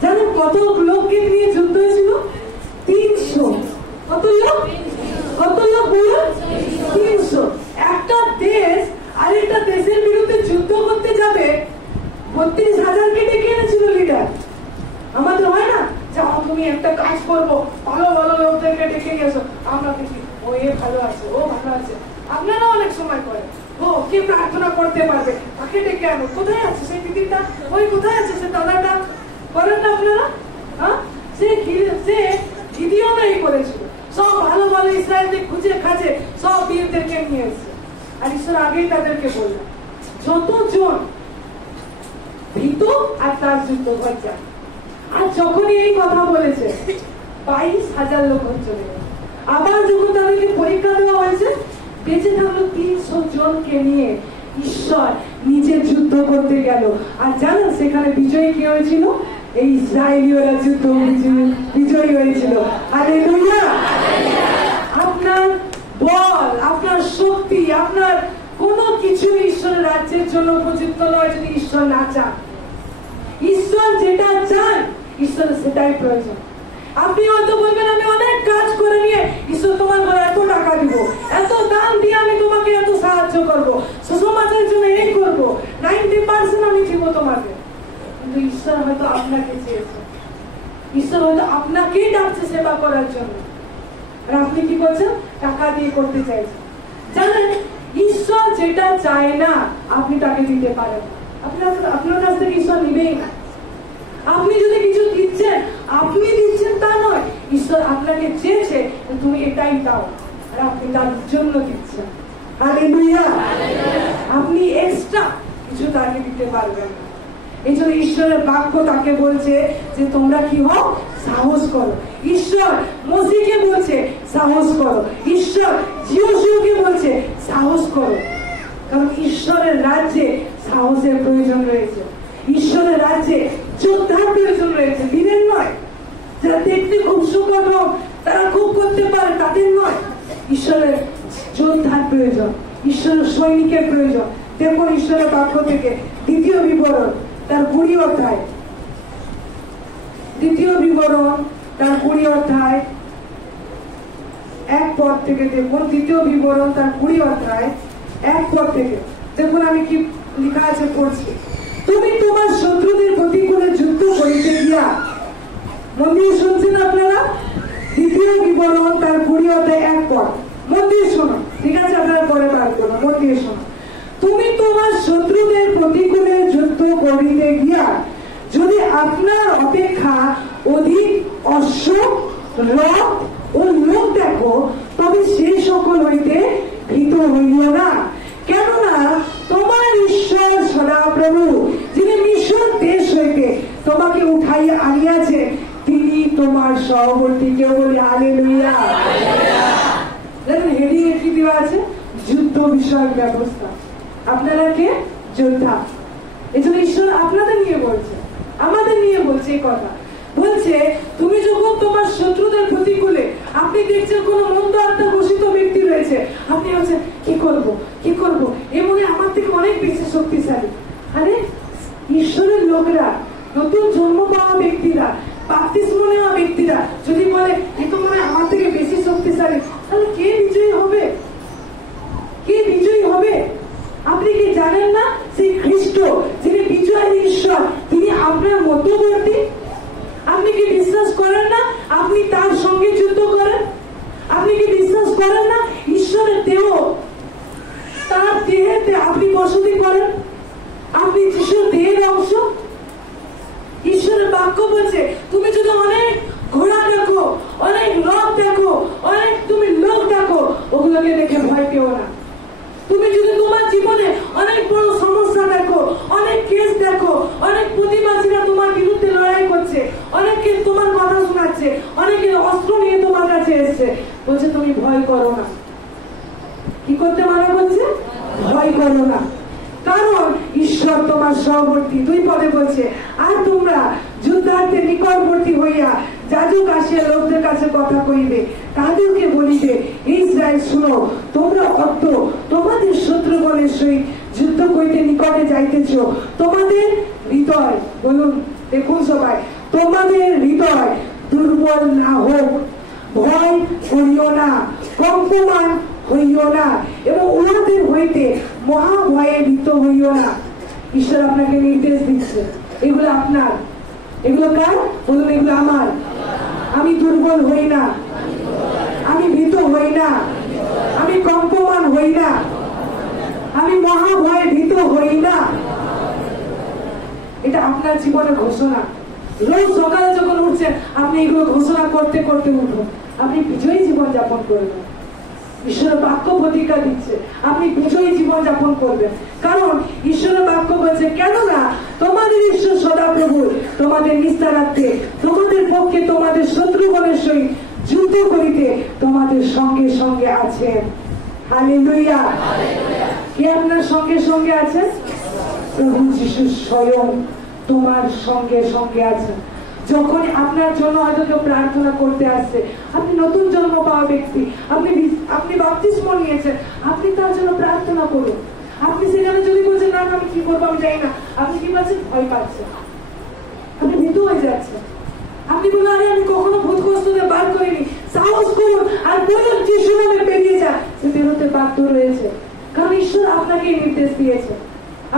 জানেন কত লোককে নিয়ে যুদ্ধ হয়েছিল? 300। কত লোক? কত লোক বলুন? 300। একটা দেশ আরেকটা দেশের বিরুদ্ধে যুদ্ধ করতে যাবে, 32,000-কে ডেকে এনেছিল লিডার। আমাদের হয় না, যাও তুমি একটা কাজ করবো, ভালো ভালো লোকদেরকে ডেকে নিয়ে আসো, আমরা দেখি ও এ ভালো আছে, ও ভালো আছে। আপনারা অনেক সময় করেন, ও কে প্রার্থনা করতে পারবে তাকে ডেকে আনো। কোথায় আছে সেই দিদিটা? ওই কোথায় আছে সে দাদাটা? করেন না আপনারা? হ্যাঁ, সে গিদিওন এই করেছিল। সব ভালো ভালো ইসরায়েলদের খুঁজে খাজে সব বীরদেরকে নিয়ে এসেছে। আর ঈশ্বর আগেই তাদেরকে বললেন যতজন ভীত আর তার যুদ্ধ হয়ে যায়। আর যখনই এই কথা বলেছে 22,000 লোক চলে গেল। আবার যখন তাদেরকে পরীক্ষা দেওয়া হয়েছে, বেঁচে থাকলো 300 জনকে নিয়ে ঈশ্বর নিজে যুদ্ধ করতে গেল। আর জানেন সেখানে বিজয়ী কে হয়েছিল? এই ইসরায়েলীয়রা যুদ্ধ বিজয়ী হয়েছিল। হালেলুয়া! আপনার বল, আপনার শক্তি, আপনার কোনো কিছু ঈশ্বরের রাজ্যের জন্য উপযুক্ত নয় যদি ঈশ্বর না চান। ঈশ্বর যেটা চান, ঈশ্বরের সেটাই প্রয়োজন। আপনি হয়তো বলবেন আমি অনেক কাজ করে নিয়ে ঈশ্বর তোমার ঘরে এত টাকা দিব, এত দান দিয়ে আমি তোমাকে এত সাহায্য করবো, সমাজের জন্য এই করবো, 90% আমি দিব তোমাকে। কিন্তু ঈশ্বর হয়তো আপনাকে চেয়েছে, ঈশ্বর হয়তো আপনাকেই ডাকছে সেবা করার জন্য। আর আপনি কি করছেন? টাকা দিয়ে করতে চাইছেন। জানেন ঈশ্বর যেটা চায় না আপনি তাকে দিতে পারেন না। আপনার কাছ থেকে ঈশ্বর নিবেই না। আপনি যদি কিছু দিচ্ছেন, আপনি দিচ্ছেন তা নয়, ঈশ্বর আপনাকে চেয়েছে তুমি এটাই দাও, আর আপনি তার জন্য দিচ্ছেন। হালেলুয়া! আপনি এক্সট্রা কিছু তাকে দিতে পারবেন না। এই জন্য ঈশ্বরের বাক্য তাকে বলছে যে তোমরা কি হও? সাহস করো। ঈশ্বর মসিকে বলছে সাহস করো। ঈশ্বর জিওসিওকে বলছে সাহস করো। কারণ ঈশ্বরের রাজ্যে সাহসের প্রয়োজন রয়েছে। ঈশ্বরের রাজ্যে যোদ্ধার প্রয়োজন রয়েছে, বীরের নয়। যারা দেখতে খুব সুগঠন, তারা খুব করতে পারে, তাদের নয়। ঈশ্বরের যোদ্ধার প্রয়োজন, ঈশ্বরের সৈনিকের প্রয়োজন। দেখুন ঈশ্বরের বাক্য থেকে দ্বিতীয় বিবরণ তার 20 অধ্যায়, দ্বিতীয় বিবরণ তার 20 অধ্যায় 1 পদ থেকে দেখুন। দ্বিতীয় বিবরণ তার 20 অধ্যায় 1 পদ থেকে দেখুন আমি কি লেখা আছে পড়ছি। তুমি তোমার শত্রুদের প্রতিকূলে যুদ্ধ করিতে গিয়া, মন দিয়ে শুনছেন আপনারা? দ্বিতীয় বিবরণ তার 20 অধ্যায় 1 পদ, মন দিয়ে শোনো, ঠিক আছে? আপনারা পরে বার করুন, মন দিয়ে শোনো। তুমি তোমার শত্রুদের প্রতিকূলে যুদ্ধ করিতে গিয়া যদি আপনার অপেক্ষা অধিক অশ্ব, রথ ও লোক দেখো, তবে সে সকল হইতে ভীত হইও না। কেননা তোমার ঈশ্বর সদাপ্রভু, যিনি মিশর দেশ হইতে তোমাকে উঠাইয়া আনিয়াছে, তিনি তোমার সহবর্তী। কেউ বলি হালেলুয়া! দেখুন হেডিং এ কি দেওয়া আছে? যুদ্ধ বিষয়ক ব্যবস্থা। আপনারা কে? যোদ্ধা। এই জন্য ঈশ্বর আপনাদের নিয়ে বলছে, আমাদের নিয়ে বলছে এই কথা। বলছে তুমি যখন তোমার শত্রুদের প্রতিকূলে, আপনি দেখছেন কোন মন্দ আত্মা ঘোষিত ব্যক্তি রয়েছে, আপনি বলছেন কি করব কি করব, এ মনে আমার থেকে অনেক বেশি শক্তিশালী। আরে ঈশ্বরের লোকরা, নতুন জন্ম পাওয়া ব্যক্তিরা, বাপ্তিস্ম নেওয়া ব্যক্তিরা যদি বলে এ তো মনে আমার থেকে বেশি শক্তিশালী, তাহলে কে বিজয়ী হবে? কে বিজয়ী হবে? আপনি কি জানেন না সেই খ্রিস্ট যিনি বিজয়ী ঈশ্বর, তিনি আপনার মধ্যবর্তী? আপনি কি বিশ্বাস করেন না আপনি তার সঙ্গে যুদ্ধ করেন? আপনি কি বিশ্বাস করেন না ঈশ্বরের দেহ আপনি বসতি করেন, আপনি যিশুর দেহের অংশ। ঈশ্বরের বাক্য বলছে তুমি যদি অনেক ঘোড়া দেখো, অনেক রথ দেখো, অনেক তুমি লোক দেখো, ওগুলোকে দেখে ভয় পেও না। তুমি যদি তোমার জীবনে অনেক বড় সমস্যা দেখো, অনেক কেস দেখো, অনেক প্রতিবাসীরা তোমার বিরুদ্ধে লড়াই করছে, অনেকে তোমার কথা শোনাচ্ছে, অনেকে অস্ত্র নিয়ে তোমার কাছে এসছে, বলছে তুমি ভয় করো না। কি করতে মানা করছে? ভয় করো না, কারণ ঈশ্বর তোমার সহবর্তী। 2 পদে বলছে আর তোমরা যুদ্ধার্থে নিকটবর্তী হইয়া যাজক আসিয়া লোকদের কাছে কথা কইবে, তাদেরকে বলিবে ইসরায়েল শুনো, তোমরা অত তোমাদের শত্রুগণের সহিত যুদ্ধ করিতে নিকটে যাইতেছ, তোমাদের হৃদয়, বলুন দেখুন সবাই, তোমাদের হৃদয় দুর্বল না হোক, ভয় করিও না, কম্পমান হইও না, এবং উহাদের হইতে মহাভয়ে ভীত হইও না। ঈশ্বর আপনাকে নির্দেশ দিচ্ছে, এগুলো আপনার, এগুলো কার? বলুন এগুলো আমার। আমি দুর্বল হই না, আমি ভীত হই না, আমি কম্পমান হই না, আমি মহাভয়ে ভীত হই না। এটা আপনার জীবনের ঘোষণা। রোজ সকালে যখন উঠছেন আপনি এগুলো ঘোষণা করতে করতে উঠুন, আপনি বিজয়ী জীবন যাপন করবেন। ঈশ্বরের বাক্য প্রতিজ্ঞা দিচ্ছে আপনি বিজয়ী জীবন যাপন করবেন, কারণ ঈশ্বরের বাক্য বলছে কেননা তোমাদের ঈশ্বর সদাপ্রভু তোমাদের নিস্তারার্থে তোমাদের পক্ষে তোমাদের শত্রুগণের সহিত যুদ্ধ করিতে তোমাদের সঙ্গে সঙ্গে আছেন। হালেলুয়া। কে আপনার সঙ্গে সঙ্গে আছেন? প্রভু যিশু স্বয়ং তোমার সঙ্গে সঙ্গে আছেন। যখন আপনার জন্য হয়তো কেউ প্রার্থনা করতে আসছে, আপনি নতুন জন্ম পাওয়া ব্যক্তি, আপনি বাপ্তিস্ম নিয়েছেন, আপনি তার জন্য প্রার্থনা করুন। আপনি সেখানে যদি বলছেন না আমি কি করবো আমি জানি না, আপনি কি পাচ্ছেন? ভয় পাচ্ছেন, আপনি ভীত হয়ে যাচ্ছেন। আপনি বলুন আরে আমি কখনো ভূতগ্রস্তদের বার করিনি, সাহস করুন আর বলুন যিশু নামে বেরিয়ে যান, সে বেরোতে বাধ্য রয়েছে, কারণ ঈশ্বর আপনাকে নির্দেশ দিয়েছে।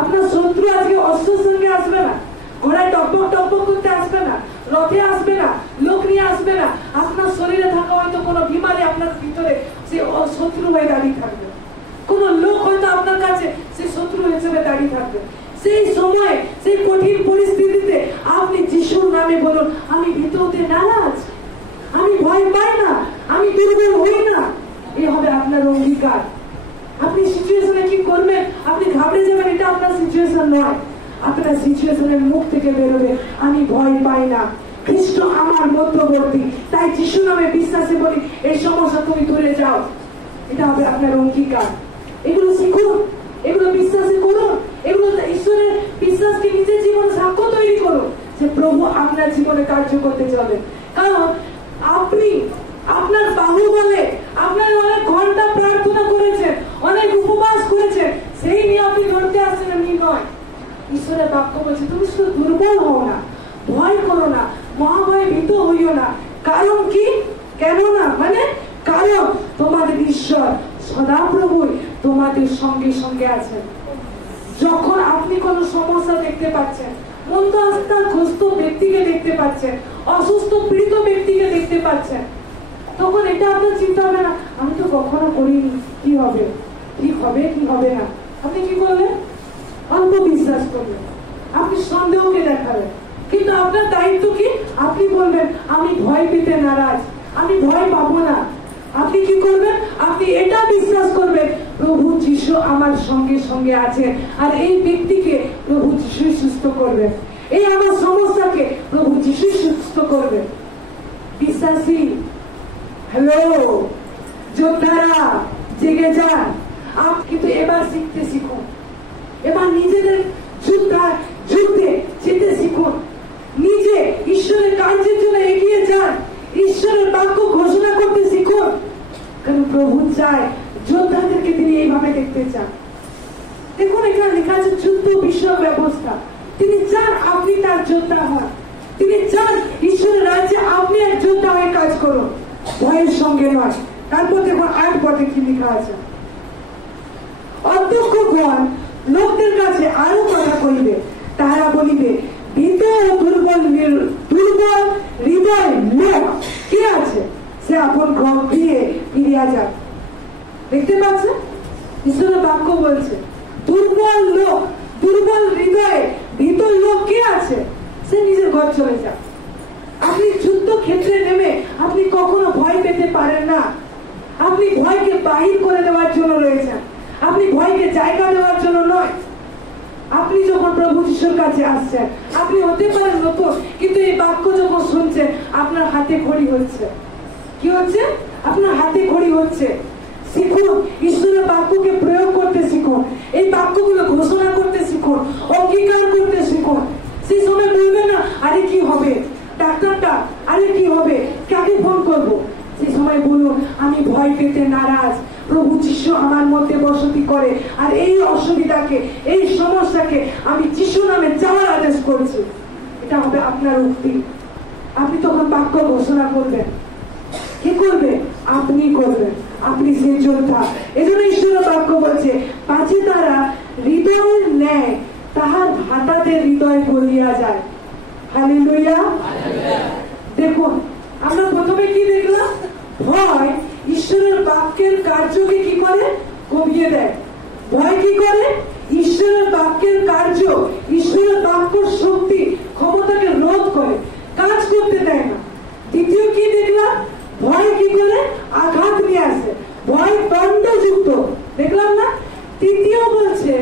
আপনার শত্রু আজকে অস্ত্রের সঙ্গে আসবে না, ঘোড়ায় টকবক টকবক করতে আসবে না, রথে আসবে না, লোক নিয়ে আসবে না। আপনার শরীরে থাকা হয়তো কোনো বিমারি আপনার ভিতরে সে শত্রু হয়ে দাঁড়িয়ে থাকবে, কোন লোক হয়তো আপনার কাছে সে শত্রু হিসেবে দাঁড়িয়ে থাকবে। সেই সময় সেই কঠিন পরিস্থিতিতে আপনি যিশুর নামে বলুন আমি ভীত হতে নারাজ, আমি ভয় পাই না, আমি দুর্বল হই না। এ হবে আপনার অঙ্গীকার। আপনি সিচুয়েশনে কি করবেন? আপনি ঘাবড়ে যাবেন, এটা আপনার সিচুয়েশন নয়। আপনার সিচুয়েশনের মুখ থেকে বেরোবে আমি ভয় পাই না, খ্রিস্ট আমার মধ্যবর্তী, তাই যিশু নামে বিশ্বাসে বলি এই সমস্যা তুমি দূরে যাও। এটা হবে আপনার অঙ্গীকার। এগুলো শিখুন, এগুলো বিশ্বাসে করুন, এগুলো ঈশ্বরের বিশ্বাসকে নিজের জীবনে সাক্ষ্য তৈরি করুন যে প্রভু আপনার জীবনে কার্য করতে যাবে। কারণ আপনি আপনার বাহুবলে আপনার অনেক ঘন্টা প্রার্থনা করেছেন, অনেক উপবাস করেছেন, সেই নিয়ে আপনি ধরতে আসছেন এমনি নয়। ঈশ্বরের বাক্য বলছে তুমি শুধু দুর্বল হও না, ভয় করো না, মহাভয়ে ভীত হইও না। কারণ কি? কেন না মানে কারণ তোমাদের ঈশ্বর সদাপ্রভুই তোমাদের সঙ্গে সঙ্গে আছেন। যখন আপনি কোনো সমস্যা দেখতে পাচ্ছেন, মন্দাস্থাগ্রস্ত ব্যক্তিকে দেখতে পাচ্ছেন, অসুস্থ পীড়িত ব্যক্তিকে দেখতে পাচ্ছেন, তখন এটা আপনার চিন্তা হবে না আমি তো কখনো করিনি, কি হবে, ঠিক হবে কি হবে না। আপনি কি করলেন? অল্প বিশ্বাস করবেন, আপনি সন্দেহকে দেখাবেন। কিন্তু আপনার দায়িত্ব কি? আপনি বলবেন আমি ভয় পেতে নারাজ, আমি ভয় পাবো না। আপনি কি করবেন? আপনি এটা বিশ্বাস করবেন প্রভু যিশু আমার সঙ্গে সঙ্গে আছেন, আর এই ব্যক্তিকে প্রভু যিশু সুস্থ করবেন, এই আমার সমস্যাকে প্রভু যিশু সুস্থ করবেন। বিশ্বাসী হ্যালো যোদ্ধারা জেগে যান। কিন্তু এবার শিখতে শিখুন, এবার নিজেদের যুদ্ধে যেতে শিখুন, নিজে ঈশ্বরের কার্যের জন্য এগিয়ে যান, ঈশ্বরের বাক্য ঘোষণা করতে শিখুন। কারণ প্রভু চায় যোদ্ধাদেরকে তিনি এইভাবে দেখতে চান। দেখুন এখানে লেখা আছে যুদ্ধ বিষয় ব্যবস্থা। তিনি চান আপনি তার যোদ্ধা হন, তিনি চান ঈশ্বরের রাজ্যে আপনি এক যোদ্ধা হয়ে কাজ করুন, ভয়ের সঙ্গে নয়। তারপর দেখুন 8 পদে কি লেখা আছে, অধ্যক্ষগণ লোকদের কাছে আরো কথা কইবে, তারা বলিবে ভীত ও দুর্বল হৃদয় লোক কে আছে, সে আপন ঘর ফিরিয়া যাক। দেখতে পাচ্ছেন ঈশ্বরের বাক্য বলছে দুর্বল লোক, দুর্বল হৃদয়ে ভিতর লোক কে আছে, সে নিজের ঘর চলে যান। আপনি যুদ্ধ ক্ষেত্রে নেমে আপনি কখনো ভয় পেতে পারেন না। আপনি ভয়কে বাহির করে দেওয়ার জন্য রয়েছেন, আপনি ভয়কে জায়গা দেওয়ার জন্য নয়। আপনি যখন প্রভু যিশুর কাছে আসছেন, আপনি হতে পারেন নতুন, কিন্তু এই বাক্য যখন শুনছেন আপনার হাতে খড়ি হচ্ছে। কি হচ্ছে? আপনার হাতে খড়ি হচ্ছে। শিখুন, ঈশ্বরের বাক্যকে প্রয়োগ করতে শিখুন, এই বাক্যগুলো ঘোষণা করতে শিখুন, অঙ্গীকার করতে শিখুন। সেই সময় বলবেন না আরে কি হবে, ডাক্তারটা, আরে কি হবে, কাকে ফোন করবো। সেই সময় বলুন আমি ভয় পেতে নারাজ, প্রভু যিশু আমার মধ্যে বসতি করে, আর এই অসুবিধাকে, এই সমস্যাকে আমি যিশু নামে যাওয়ার আদেশ করছি। এটা হবে আপনার উক্তি। আপনি তখন বাক্য ঘোষণা করবেন। কি করবে? আপনি করবেন, আপনি সেই যোদ্ধা। এজন্য ঈশ্বরের বাক্য বলছে, পাছে তারা হৃদয়ের ন্যায় তাহার ভাতাদের হৃদয় গলিয়া যায়। হালেলুয়া। দেখুন, আমরা প্রথমে কি দেখলাম? ভয় ঈশ্বরের বাক্যের কার্যকে কি করে? কমিয়ে দেয়। ভয় কি করে? ঈশ্বরের বাক্যের কার্য, ঈশ্বরের বাক্য শক্তি, ক্ষমতাকে রোধ করে, কাজ করতে দেয় না। দ্বিতীয় কি দেখলাম? ভয় কি করে? আঘাত নিয়ে আসে, ভয় দণ্ডযুক্ত, দেখলাম না? তৃতীয় বলছে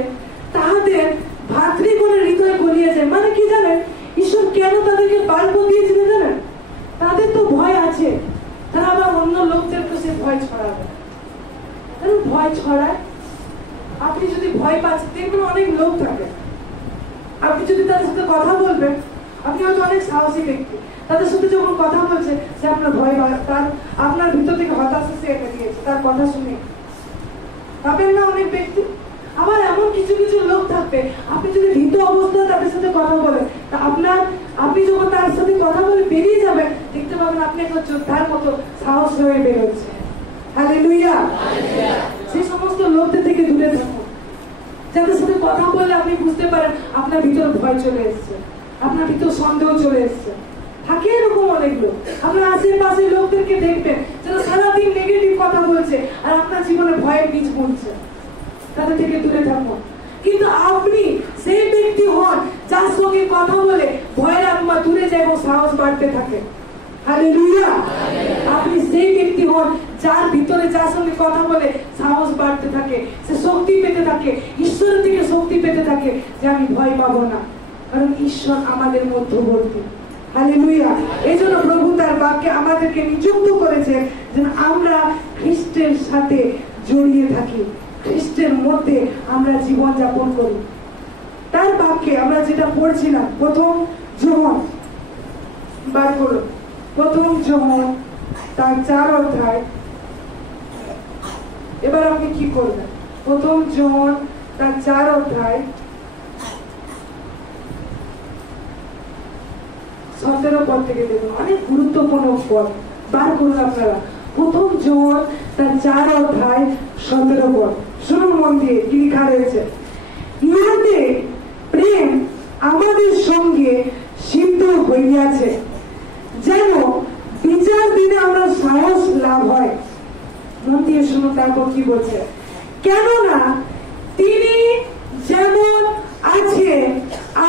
তাহাদের ভাতৃগণের হৃদয় গলিয়ে যায়। মানে কি জানেন, ঈশ্বর কেন তাদেরকে বাল্ব দিয়েছিলেন জানেন? তাদের তো ভয় আছে, তারা আবার অন্য লোকদেরকে সে ভয় ছড়াবে। ভয় ছড়ায়। আপনি যদি ভয় পাচ্ছেন, দেখবেন অনেক লোক থাকে, আপনি যদি তাদের সাথে কথা বলবেন, আপনি হয়তো অনেক সাহসী ব্যক্তি, তাদের সাথে যখন কথা বলছে সে আপনার ভয়, তার আপনার ভিতর থেকে হতাশা সে এনে দিয়েছে তার কথা শুনে। পাবেন না অনেক ব্যক্তি? আবার এমন কিছু কিছু লোক থাকবে, আপনি যদি ভীত অবস্থায় তাদের সাথে কথা বলেন, তা আপনি যখন তার সাথে কথা বলে বেরিয়ে যাবেন, দেখতে পাবেন আপনি একটা যোদ্ধার মতো সাহস হয়ে বেরোচ্ছে। হালেলুয়া। সেই সমস্ত লোকদের থেকে দূরে থাকুন, যাদের সাথে কথা বললে আপনি বুঝতে পারেন আপনার ভিতর ভয় চলে এসছে, আপনার ভিতর সন্দেহ চলে এসছে। থাকে এরকম অনেক লোক, আপনার আশেপাশে লোকদেরকে দেখবেন যারা সারাদিন নেগেটিভ কথা বলছে আর আপনার জীবনে ভয়ের বীজ বুনছে। তাদের থেকে দূরে থাকুন। কিন্তু আপনি সেই ব্যক্তি হন যার সঙ্গে কথা বলে ভয়ের আত্মা দূরে যায় এবং সাহস বাড়তে থাকে। হালেলুয়া। আপনি সেই ব্যক্তি হন যার ভিতরে, যার সঙ্গে কথা বলে সাহস বাড়তে থাকে, সে শক্তি পেতে থাকে, ঈশ্বরের থেকে শক্তি পেতে থাকে যে আমি ভয় পাবো না, কারণ ঈশ্বর আমাদের মধ্যবর্তী। হালেলুয়া। এই জন্য প্রভু তার বাক্যে আমাদেরকে নিযুক্ত করেছে যেন আমরা খ্রিস্টের সাথে জড়িয়ে থাকি, খ্রিস্টের মধ্যে আমরা জীবন যাপন করি। তার বাক্যে আমরা যেটা পড়ছিলাম, প্রথম যোহন, বার করুন, প্রথম যোহন তার 4 অধ্যায়। এবার আপনি কি করবেন? প্রথম যোহন তার 4 অধ্যায় 17 পদ থেকে দেখুন, অনেক গুরুত্বপূর্ণ পদ, বার করুন আপনারা। প্রথম যোহন তার 4 অধ্যায় 17 পদ। শুনুন মন দিয়ে কি লেখা রয়েছে। ইহাতে প্রেম আমাদের সঙ্গে সিদ্ধ হইয়াছে, যেন বিচার দিনে আমরা সাহস লাভ হয়। মন দিয়ে শুনুন তারপর কি বলছে। কেননা তিনি যেমন আছে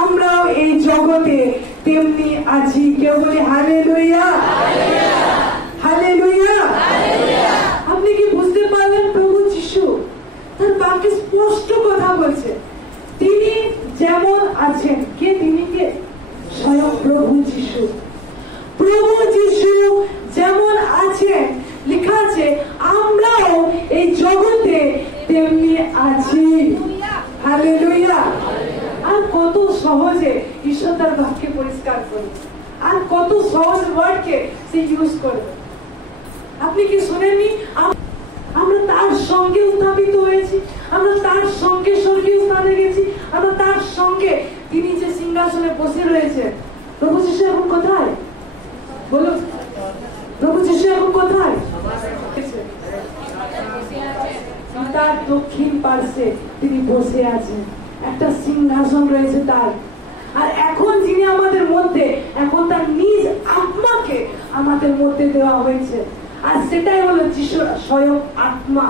আমরাও এই জগতে তেমনি আছি। কেউ বলে হালেলুয়া, হালেলুয়া। আপনি কি বুঝতে পারলেন? প্রভু যিশু তার বাক্যে স্পষ্ট কথা বলছে, তিনি যেমন আছেন। কে তিনি? কে? স্বয়ং প্রভু যিশু। প্রভু যিশু যেমন আছেন, লেখা আছে আমরাও এই জগতে তেমনি আছি। হালেলুয়া। আর কত সহজে ঈশ্বর তার বাক্যে পরিষ্কার করে, আর কত সহজ ওয়ার্ডকে সে ইউজ করবে। আপনি কি শুনেননি? আমরা তার সঙ্গে উত্থাপিত হয়েছি, আমরা তার সঙ্গে স্বর্গীয় স্থানে গেছি, আমরা তার সঙ্গে তিনি যে সিংহাসনে বসে রয়েছে। প্রভু যিশু এখন কোথায়? বলুন, প্রভু যিশু এখন কোথায়? তার দক্ষিণ পার্শ্বে তিনি বসে আছেন, একটা সিংহাসন রয়েছে তার। আর এখন যিনি আমাদের মধ্যে, এখন তার নিজ আত্মাকে আমাদের মধ্যে দেওয়া হয়েছে, আর সেটাই হলো যিশুর স্বয়ং আত্মা।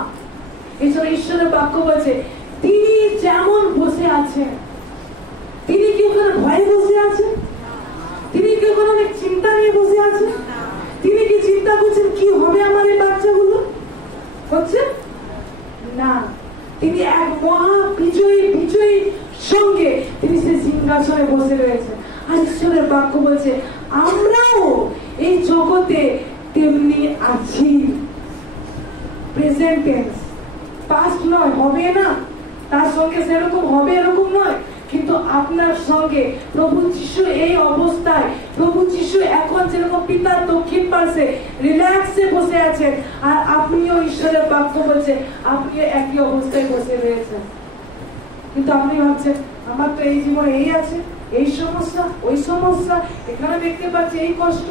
এই জন্য ঈশ্বরের বাক্য বলছে তিনি যেমন বসে আছেন, তিনি কি ওখানে ভয়ে বসে আছেন? তিনি কি ওখানে অনেক চিন্তা নিয়ে বসে আছেন? তিনি কি চিন্তা করছেন কি হবে আমার এই বাচ্চাগুলো? হচ্ছে না, তিনি এক মহা বিজয়ী সঙ্গে তিনি সেই সিংহাসনে বসে রয়েছেন। আর ঈশ্বরের বাক্য বলছে আমরাও এই জগতে তেমনি আছি। প্রেজেন্ট টেন্স, পাস্ট নয়, হবে না, তার সঙ্গে সেরকম হবে এরকম নয়, কিন্তু আপনার সঙ্গে প্রভু যিশু এই অবস্থায়, প্রভু যিশু এখন যেরকম পিতার দক্ষিণ পাশে রিল্যাক্সে বসে আছেন, আর আপনিও ঈশ্বরের বাক্য বলছে আপনিও একই অবস্থায় বসে রয়েছেন। কিন্তু আপনি ভাবছেন আমার তো এই জীবনে এই আছে, এই সমস্যা, ওই সমস্যা, এখানে দেখতে পাচ্ছি এই কষ্ট।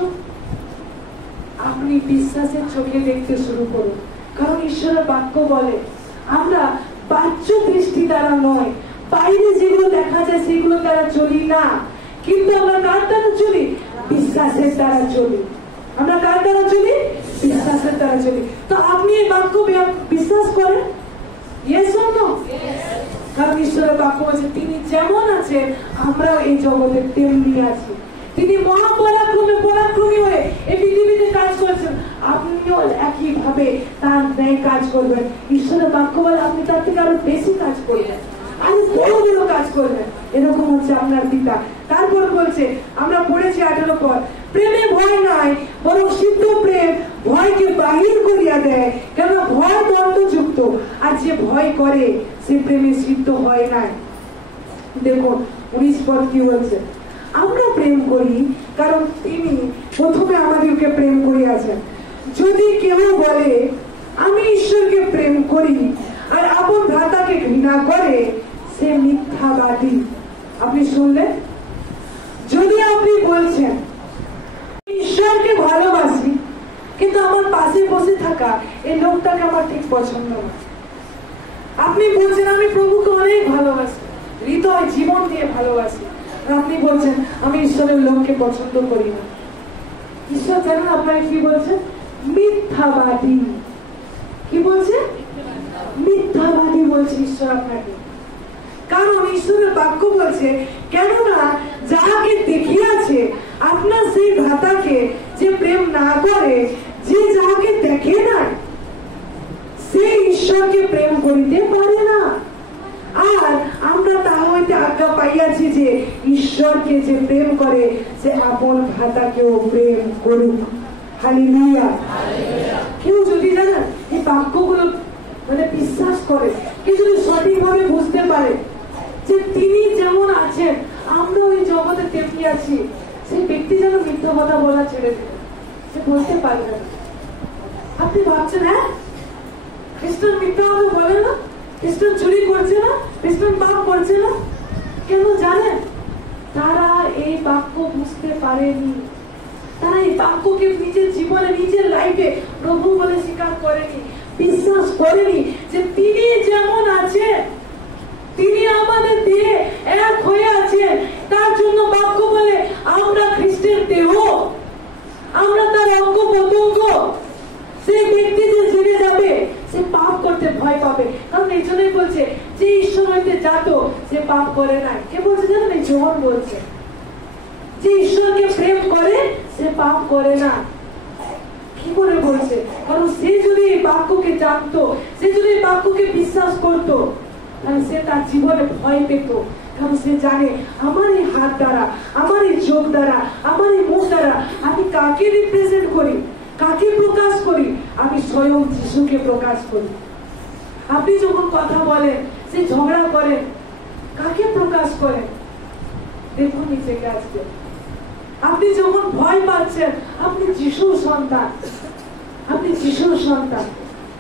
আপনি বিশ্বাসের চোখে দেখতে শুরু করুন, কারণ ঈশ্বরের বাক্য বলে আমরা বাহ্য দৃষ্টি দ্বারা নয়, বাইরে যেগুলো দেখা যায় সেগুলো দ্বারা চলি না, কিন্তু আমরা কার দ্বারা চলি? বিশ্বাসের দ্বারা চলি। আমরা কার দ্বারা চলি? বিশ্বাসের দ্বারা চলি। তো আপনি এই বাক্য বিশ্বাস করেন? Yes or no? কারণ ঈশ্বরের বাক্য বলছে তিনি যেমন আছেন আমরাও এই জগতে তেমনি আছি। তিনি পরাক্রমী হয়ে এই পৃথিবীতে কাজ করছেন, আপনিও একই ভাবে তার ন্যায় কাজ করবেন। ঈশ্বরের বাক্য বলে আপনি তার থেকে আরো বেশি কাজ করবেন, আরো বড় কাজ করবেন। এরকম হচ্ছে আপনার পিতা। তারপর বলছে, আমরা পড়েছি 18 পর, প্রেমে ভয় নাই, বরং সিদ্ধ প্রেম ভয়কে বাহির করিয়া দেয়, কেন ভয় দ্বন্দ্বযুক্ত, আর যে ভয় করে সে প্রেমে সিদ্ধ হয় নাই। দেখুন 19 পদ কি বলছে, আমরা প্রেম করি কারণ তিনি প্রথমে আমাদেরকে প্রেম করিয়াছেন। যদি কেউ বলে আমি ঈশ্বরকে প্রেম করি আর আপন ভ্রাতাকে ঘৃণা করে, সে মিথ্যাবাদী। আপনি শুনলেন? যদি আপনি বলছেন ঈশ্বরকে ভালোবাসি কিন্তু আমার পাশে বসে থাকা এই লোকটাকে আমার ঠিক পছন্দ না, আপনি বলছেন আমি প্রভুকে অনেক ভালোবাসি, হৃদয় জীবন দিয়ে ভালোবাসি, আপনি বলছেন আমি ঈশ্বরের লোককে পছন্দ করি না, ঈশ্বর জানেন আপনাকে কি বলছে? মিথ্যাবাদী। কি বলছে? মিথ্যাবাদী বলছে ঈশ্বর আপনাকে। কারণ ঈশ্বরের বাক্য বলছে কেননা যাকে দেখিয়াছে আপনার সেই ভ্রাতাকে যে প্রেম না করে, যে যাকে দেখে না সে ঈশ্বরকে প্রেম করিতে পারে না। আর আমরা তা হইতে আজ্ঞা পাইয়াছি যে ঈশ্বরকে যে প্রেম করে সে আপন ভ্রাতাকেও প্রেম করুক। হালেলুয়া। কেউ যদি জানেন এই বাক্যগুলো বিশ্বাস করে, কেউ যদি সঠিকভাবে বুঝতে পারে যে তিনি যেমন আছেন আমরা ওই জগতে তেমনি আছি, সেই ব্যক্তি যেন মিথ্যা কথা বলা ছেড়ে দেবে, সে বলতে পারবে না। আপনি ভাবছেন হ্যাঁ খ্রিস্টান মিথ্যা কথা বলে না, খ্রিস্টান চুরি করছে না, খ্রিস্টান পাপ করছে না, কেন জানেন? তারা এই বাক্য বুঝতে পারেনি, তারা এই বাক্যকে নিজের জীবনে নিজের লাইফে প্রভু বলে স্বীকার করেনি, বিশ্বাস করেনি যে তিনি যেমন আছেন, তিনি আমাদের দিয়ে এক হয়ে আছেন। তার জন্য বাক্য বলে আমরা খ্রিস্টের দেহ, আমরা তার অঙ্গ প্রত্যঙ্গ। সেই ব্যক্তি যে জেনে যাবে সে পাপ করতে ভয় পাবে, কারণ এই জন্যই বলছে যে ঈশ্বর হইতে জাত সে পাপ করে না। কে বলছে জানেন? এই যোহন বলছে যে ঈশ্বরকে প্রেম করে সে পাপ করে না। কি করে বলছে? কারণ সে যদি এই বাক্যকে জানতো, সে যদি এই বাক্যকে বিশ্বাস করতো, তাহলে সে তার জীবনে ভয় পেত। কারণ সে জানে আমার এই হাত দ্বারা, আমার এই চোখ দ্বারা, আমার এই মুখ দ্বারা আমি কাকে রিপ্রেজেন্ট করি, কাকে প্রকাশ করি? আমি স্বয়ং যিশুকে প্রকাশ করি। আপনি যখন কথা বলেন, সে ঝগড়া করেন, কাকে প্রকাশ করেন? দেখুন নিজেকে আজকে। আপনি যখন ভয় পাচ্ছেন, আপনি যিশুর সন্তান, আপনি যিশুর সন্তান।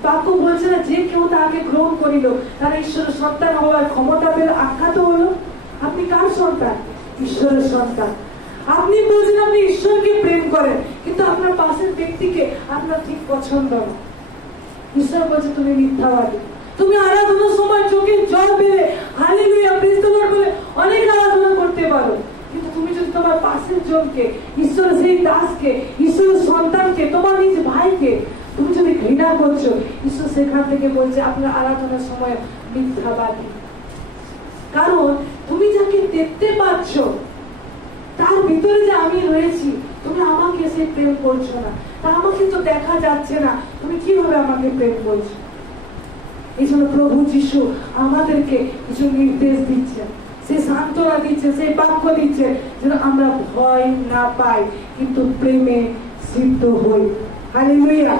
বাক্য বলছে না যে কেউ তাকে গ্রহণ করিল তারা ঈশ্বরের সন্তান হওয়ার ক্ষমতা পেল, আখ্যাত হলো। আপনি কার সন্তান? ঈশ্বরের সন্তান। আপনি বলছেন আপনি ঈশ্বরকে প্রেম করেন, কিন্তু আপনার পাশের ব্যক্তিকে আপনার ঠিক পছন্দ না। ঈশ্বর বলছে তুমি মিথ্যাবাদী। তুমি আরাধনার সময় চোখে জল বেড়ে হালেলুয়া প্রেজ দ্য লর্ড বলে অনেক আরাধনা করতে পারো, কিন্তু তুমি যদি তোমার পাশের জনকে, ঈশ্বরের সেই দাসকে, ঈশ্বরের সন্তানকে, তোমার নিজ ভাইকে তুমি যদি ঘৃণা করছো, ঈশ্বর সেখান থেকে বলছে আপনার আরাধনার সময় মিথ্যাবাদী। কারণ তুমি যাকে দেখতে পাচ্ছ তার ভিতরে যে আমি রয়েছি, তুমি আমাকে সে প্রেম করছো না, তা আমাকে তো দেখা যাচ্ছে না, তুমি কিভাবে আমাকে প্রেম করছো? এই জন্য প্রভু যিশু আমাদেরকে কিছু নির্দেশ দিচ্ছে, সে সান্ত্বনা দিচ্ছে, সেই বাক্য দিচ্ছে যেন আমরা ভয় না পাই কিন্তু প্রেমে সিদ্ধ হই। হালেলুয়া।